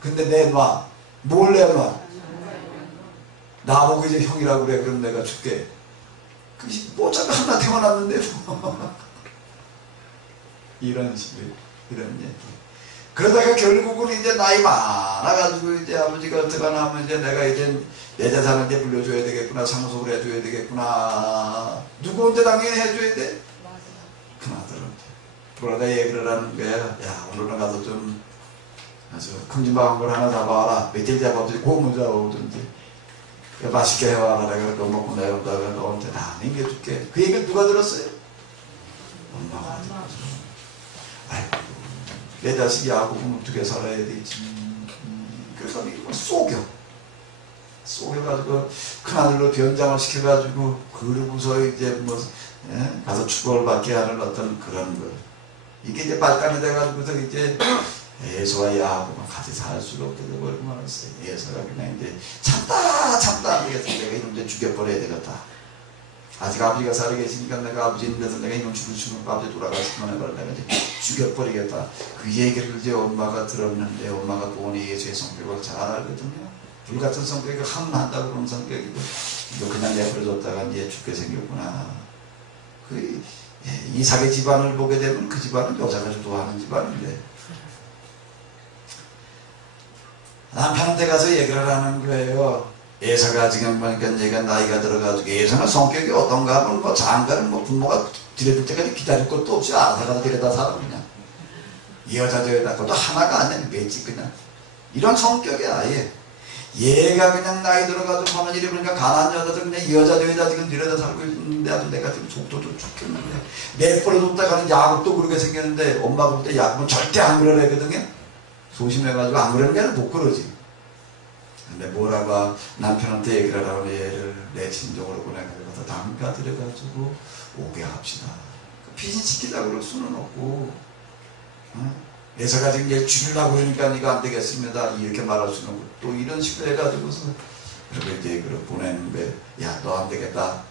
근데 내놔. 뭘 내놔? 나보고 이제 형이라고 그래. 그럼 내가 줄게. 뭐 어차피 하나 태어났는데 뭐. 이런 식으로, 이런 얘기. 그러다가 결국은 이제 나이 많아가지고 이제 아버지가 어떡하나 하면 이제 내가 이제 내 재산한테 물려줘야 되겠구나, 상속을 해줘야 되겠구나. 누구한테 당연히 해줘야 돼? 그나더라고. 그러다 얘기를 하는 거야. 야, 오늘은 가서 좀 아주 큼지막한 걸 하나 잡아와라. 며칠 잡아오든지 고문 잡아오든지 맛있게 해와라. 내가 너 먹고 내온다가 너한테 다 남겨줄게. 그 얘기 누가 들었어요? 엄마가 들었어. 아이고, 내 자식이 야곱은 어떻게 살아야 되지? 그래서 이거 속여가지고 큰아들로 변장을 시켜가지고 그러고서 이제 뭐 가서 축복을 받게 하는 어떤 그런 거. 이게 이제 발간이 돼가지고서 이제 에서와 야곱은 같이 살 수가 없게 되고 말았어요. 에서가 그냥 이제 참다 안 되겠다. 내가 이놈 이제 죽여버려야 되겠다. 아직 아버지가 살아 계시니까 내가 아버지 있는데도 내가 이놈 죽으면 아버지 돌아가시면 내가 이제 죽여버리겠다. 그 얘기를 이제 엄마가 들었는데 엄마가 본인이 예수의 성격을 잘 알거든요. 불같은 성격이 한한다고 그런 성격이고 이거 그냥 내버려뒀다가 이제 죽게 생겼구나. 그 이삭의 집안을 보게 되면 그 집안은 여자가 좋아하는 집안인데 남편한테 가서 얘기를 하는 거예요. 예사가 지금 보니까 얘가 나이가 들어가지고 예사는 성격이 어떤가 하면 뭐 장가는 뭐 부모가 들여줄 때까지 기다릴 것도 없이 알아서 가서 데려다 살아 그냥. 이 여자 저 여자 것도 하나가 아니야. 매지 그냥. 이런 성격이야 얘. 얘가 그냥 나이 들어가지고 하는 일이 보니까 가난한 여자들 그냥 이 여자 저 여자 지금 들여다 살고 있는데 아주 내가 지금 속도 좀 좋겠는데 내버려뒀다가는 야곱도 그렇게 생겼는데 엄마 볼 때 야곱은 절대 안 그런 애거든요. 조심해가지고 안 그러는 게 아니라 못 그러지. 근데 뭐라고 남편한테 얘기를 하고 얘를 내 친정으로 보내가지고 담가 들여가지고 오게 합시다. 피신시키자 그럴 수는 없고 예서가 지금 얘 죽이려고 그러니까 이거 안 되겠습니다. 이렇게 말할 수는 없고 또 이런 식으로 해가지고서 그렇게 이제 얘기를 보내는데 야 너 안 되겠다.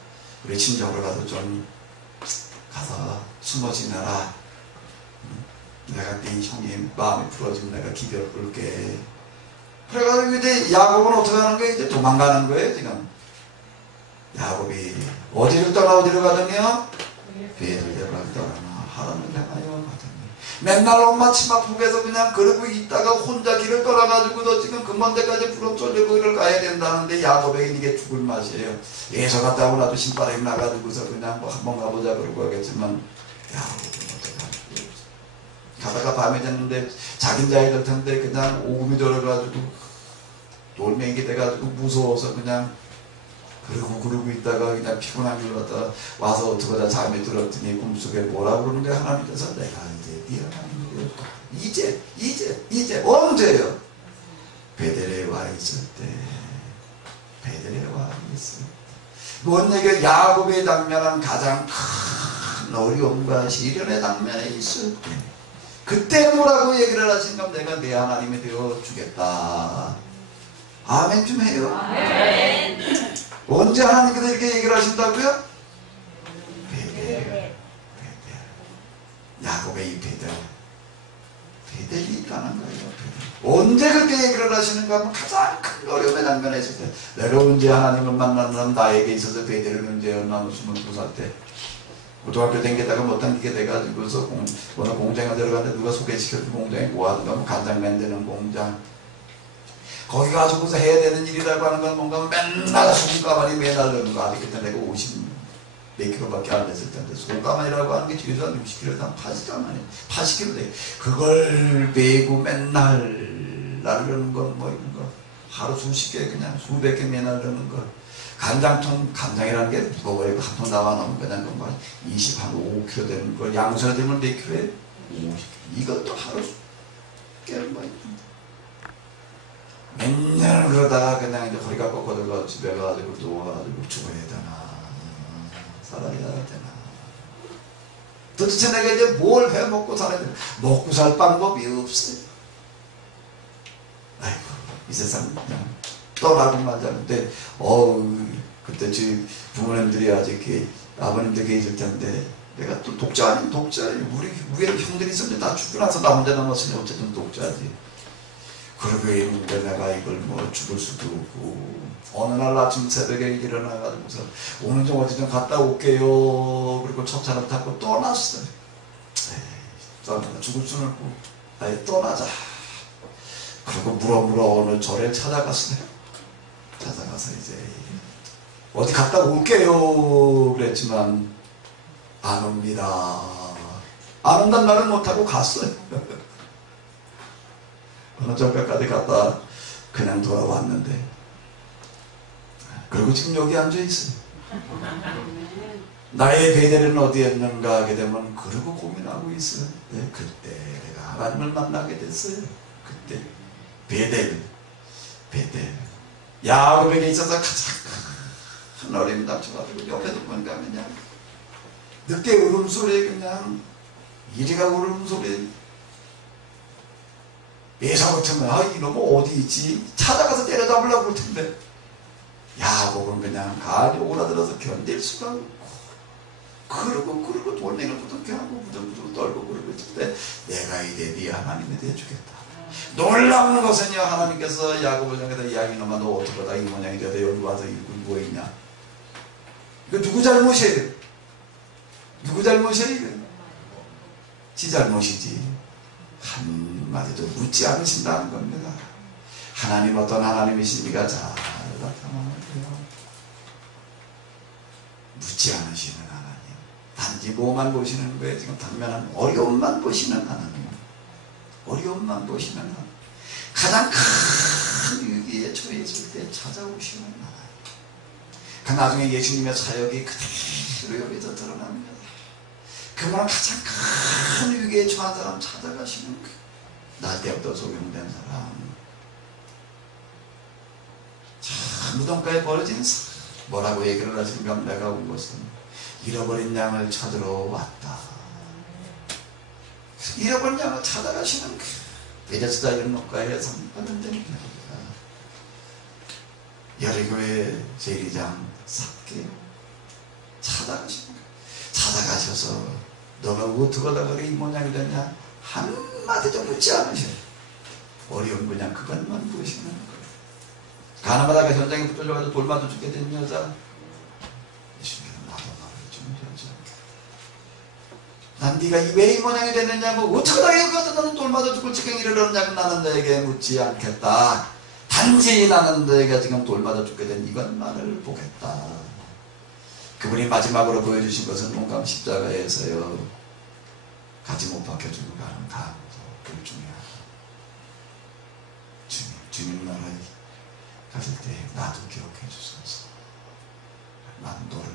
우리 친정으로 가서 좀 가서 숨어 지내라. 내가 네 형이 마음이 풀어지면 내가 기별 꿀게. 그래가지고 이제 야곱은 어떻게 하는 거예요? 이제 도망가는 거예요 지금. 야곱이 어디를 떠나 어디로 가더니요? 베들레헴을 떠나 하란을 향하여 가더니 맨날 엄마 치마 품에서 그냥 그러고 있다가 혼자 길을 떠나가지고도 지금 근본 데까지 부름쳐져 거기를 가야 된다는데 야곱에게 이게 죽을 맛이에요. 예서 갔다 오고 나도 신바람이 나가지고서 그냥 뭐 한번 가보자 그러고 하겠지만 야곱은 가다가 밤이 됐는데 자긴 자야 될 텐데 그냥 오금이 들어가지고 돌멩이 돼가지고 무서워서 그냥 그러고 있다가 그냥 피곤한 걸 갖다가 와서 어떡하자 잠이 들었더니 꿈속에 뭐라고 그러는 거야. 하나님께서 내가 이제 네 하나님이에요. 이제 언제요? 베델에 와 있을 때. 베델에 와 있을 때. 뭔 얘기야? 야곱에 당면한 가장 큰 어려움과 시련의 당면에 있을 때. 그때 뭐라고 얘기를 하신가? 내가 내 하나님이 되어 주겠다. 아멘 좀 해요. 아멘. 언제 하나님께서 이렇게 얘기를 하신다고요? 베델. 야곱의 이 베델이 있다는 거예요. 베델. 언제 그렇게 얘기를 하시는가 하면 가장 큰 어려움의 장면에 있을 때. 내가 언제 하나님을 만나는 나에게 있어서 베델은 언제였나 22살 때. 고등학교 다니다가 못 다니게 돼가지고서 어느 공장에 들어갔는데 누가 소개시켜준 공장이 뭐하든가 뭐 간장 만드는 공장. 거기 가지고서 해야 되는 일이라고 하는 건 뭔가 맨날 손가만이 매달리는 거. 아직 그때 내가 50 몇 킬로밖에 안 됐을 텐데 손가만이라고 하는 게 뒤에서 한 60kg 한 80kg 80kg 돼. 그걸 메고 맨날 날르는 건 뭐 이런 거 하루 수십 개 그냥 수백 개 매달리는 거. 간장이라는 게 무거워요. 한 통 나와놓으면 그냥 뭐 20, 한 5kg 되는 걸 양수가 되면 몇 킬로에? 50. 이것도 하루 뭐 몇 년을 그러다가 그냥 이제 허리가 꺾어들고 집에 가가지고 누워가지고 죽어야 되나 살아야 되나. 도대체 내가 이제 뭘 해먹고 살아야 되나. 먹고 살 방법이 없어요. 아이고 이 세상 그냥 떠나고만 자는데 그때 저희 부모님들이 아직 아버님들 계실 텐데 내가 또 독자 아닌 독자예요. 우리 위에 형들이 있었는데 다 죽고 나서 나 혼자 남았으니 어쨌든 독자지. 그러고 있는데 내가 이걸 뭐 죽을 수도 없고, 어느 날 아침 새벽에 일어나가지고서 오늘 좀 어디 좀 갔다 올게요. 그리고 첫 차를 타고 떠났어요. 떠나 죽을 수는 없고 아예 떠나자. 그리고 물어 어느 절에 찾아갔어요. 찾아가서 이제 어디 갔다 올게요 그랬지만 안 옵니다. 안 온다는 말을 못하고 갔어요. 어느 절까지 갔다 그냥 돌아왔는데, 그리고 지금 여기 앉아있어요. 나의 베델은 어디였는가 하게 되면 그러고 고민하고 있어요. 네, 그때 내가 하나님을 만나게 됐어요. 그때 베델 야곱에게 있어서 가장 큰 어려움이 닥쳐가지고 옆에도 보니까 그냥 늦게 울음소리에 그냥 이리가 울음소리. 예사 같으면 아 이놈은 어디 있지? 찾아가서 때려잡으려고 볼 텐데 야곱은 그냥 가지 오라들어서 견딜 수가 없고 그러고 돌멩이를 부둥켜 하고 부둥부둥 떨고 그러고 있을 때 내가 이제 네 하나님이 되어주겠다. 놀라운 것은요, 하나님께서 야곱을 향해서 야 이놈아 너 어떡하다 이 모양이 돼서 여기 와서 이거 뭐했냐. 이거 누구 잘못이에요? 누구 잘못이에요? 지 잘못이지. 한마디도 묻지 않으신다는 겁니다. 하나님 어떤 하나님이십니까? 잘 나타나는데요. 묻지 않으시는 하나님. 단지 뭐만 보시는 거예요. 지금 당면한 어려움만 보시는 하나님. 어려움만 보시는 하나님. 가장 큰 위기에 처했을 때 찾아오시는 하나님. 그 나중에 예수님의 사역이 그대로 여기서 드러납니다. 그분은 가장 큰 위기에 처한 사람 찾아가시는 거예요. 날 때부터 소경된 사람. 자, 무덤가에 버려진 사람. 뭐라고 얘기를 하십니까? 내가 온 것은 잃어버린 양을 찾으러 왔다. 잃어버린 양을 찾아가시는 거예요. 베데스다 연못가에 선포된 데입니다. 여리고의 세리장 삭개오 찾아가시는 거예요. 찾아가셔서 너가 어떻게 하다가 이 모양이 됐냐? 한마디도 묻지 않으셔요. 어려운 그냥 그것만 보시는 거예요. 가나마다가 현장에 붙들려가지고 돌 맞아 죽게 된 여자. 예수님은 나도 말해주는 여자. 난 네가 왜 이 모양이 됐느냐고, 어떻게 하다가 여기 와서 너는 돌 맞아 죽을 지경이를 하느냐고 나는 너에게 묻지 않겠다. 단지 나는 너에게 지금 돌 맞아 죽게 된 이것만을 보겠다. 그분이 마지막으로 보여주신 것은 용감 십자가에서요, 가지 못 박혀주고 가는 강도 그 중에 하나. 주님 나라에 가실 때 나도 기억해 주소서. 나는 너를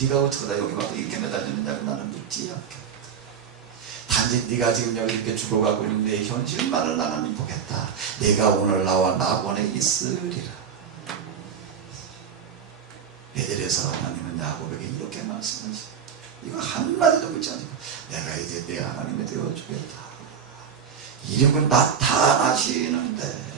네가 어떻게 다 여기 와서 이렇게 매달리느냐고 나는 묻지 않겠다. 단지 네가 지금 여기 이렇게 죽어가고 있는 내 현실만을 나는 보겠다. 네가 오늘 나와 낙원에 있으리라. 베델에서 하나님은 야곱에게 이렇게 말씀하시죠. 이거 한마디도 묻지 않고 내가 이제 내 하나님이 되어주겠다. 이름은 나타나시는데,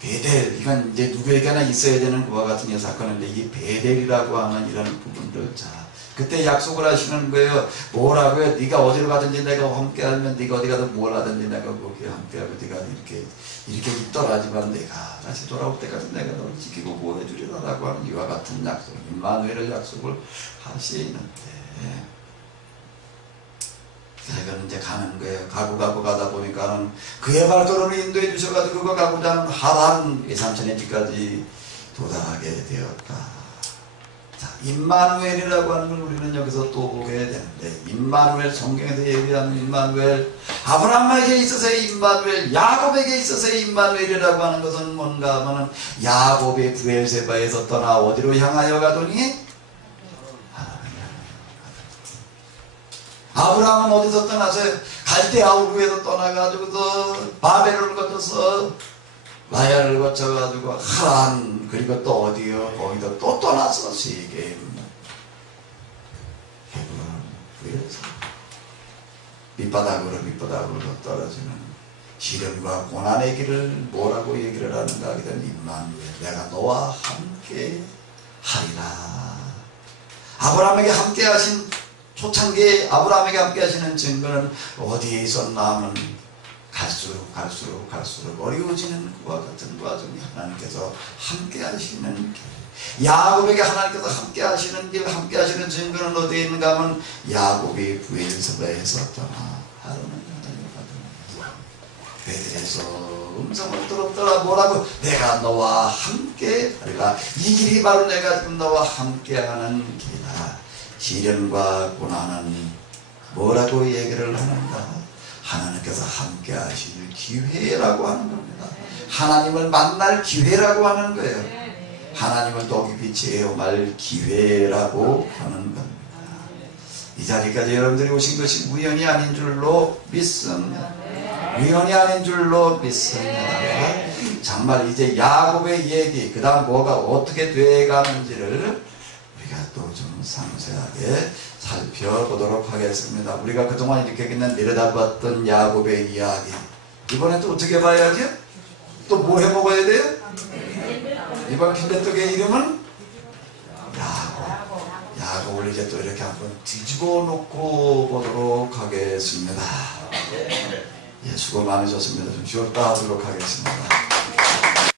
베델, 이건 이제 누구에게나 있어야 되는 그와 같은 사건인데, 이 베델이라고 하는 이런 부분들, 자, 그때 약속을 하시는 거예요. 뭐라고요? 네가 어디로 가든지 내가 함께하면, 네가 어디 가든 뭘 하든지 내가 거기에 함께하고, 네가 이렇게 있더라지만 내가 다시 돌아올 때까지 내가 너를 지키고 보호해주리라라고 하는 이와 같은 약속, 임마누엘을 약속을 하시는데, 그래서 이제 가는 거예요. 가고 가다 보니까는 그의 발걸음을 인도해 주셔가지고 그가 가고자 하는 하란 외삼촌의 집까지 도달하게 되었다. 자, 임마누엘이라고 하는 걸 우리는 여기서 또 보게 되는데, 임마누엘, 성경에서 얘기하는 임마누엘, 아브라함에게 있어서의 임마누엘, 야곱에게 있어서의 임마누엘이라고 하는 것은 뭔가 하면은 야곱의 브엘세바에서 떠나 어디로 향하여 가더니 아브라함은 어디서 떠나서요? 갈대아 우르에서 떠나가지고서 바벨을 거쳐서 마야를 거쳐가지고 하란, 그리고 또 어디요? 거기도 또 떠나서 세겜, 헤브론에서 밑바닥으로 떨어지는 시련과 고난의 길을 뭐라고 얘기를 하는가 하게 되면 임마누엘, 내가 너와 함께 하리라. 아브라함에게 함께 하신 초창기에 아브라함에게 함께 하시는 증거는 어디에 있었나 하면 갈수록 어려워지는 그와 같은 과정이 하나님께서 함께 하시는 길. 야곱에게 하나님께서 함께 하시는 길, 함께 하시는 증거는 어디에 있는가 하면 야곱이 부엘세바에서 떠나 하루는 하나님을 받으면서 베들에서 음성을 들었더라. 뭐라고? 내가 너와 함께 하리라. 이 길이 바로 내가 지금 너와 함께 하는 길이다. 시련과 고난은 뭐라고 얘기를 하는가? 하나님께서 함께 하실 기회라고 하는 겁니다. 하나님을 만날 기회라고 하는 거예요. 하나님을 더 깊이 체험할 기회라고 하는 겁니다. 이 자리까지 여러분들이 오신 것이 우연이 아닌 줄로 믿습니다. 우연이 아닌 줄로 믿습니다. 정말 이제 야곱의 얘기, 그 다음 뭐가 어떻게 돼가는지를 우리가 또 좀 상세하게 살펴보도록 하겠습니다. 우리가 그동안 이렇게 그냥 내려다봤던 야곱의 이야기, 이번엔 또 어떻게 봐야지? 또 뭐 해먹어야 돼요? 이번 빈대떡의 이름은 야곱을 이제 또 이렇게 한번 뒤집어 놓고 보도록 하겠습니다. 예, 수고 많으셨습니다. 좀 쉬었다 하도록 하겠습니다.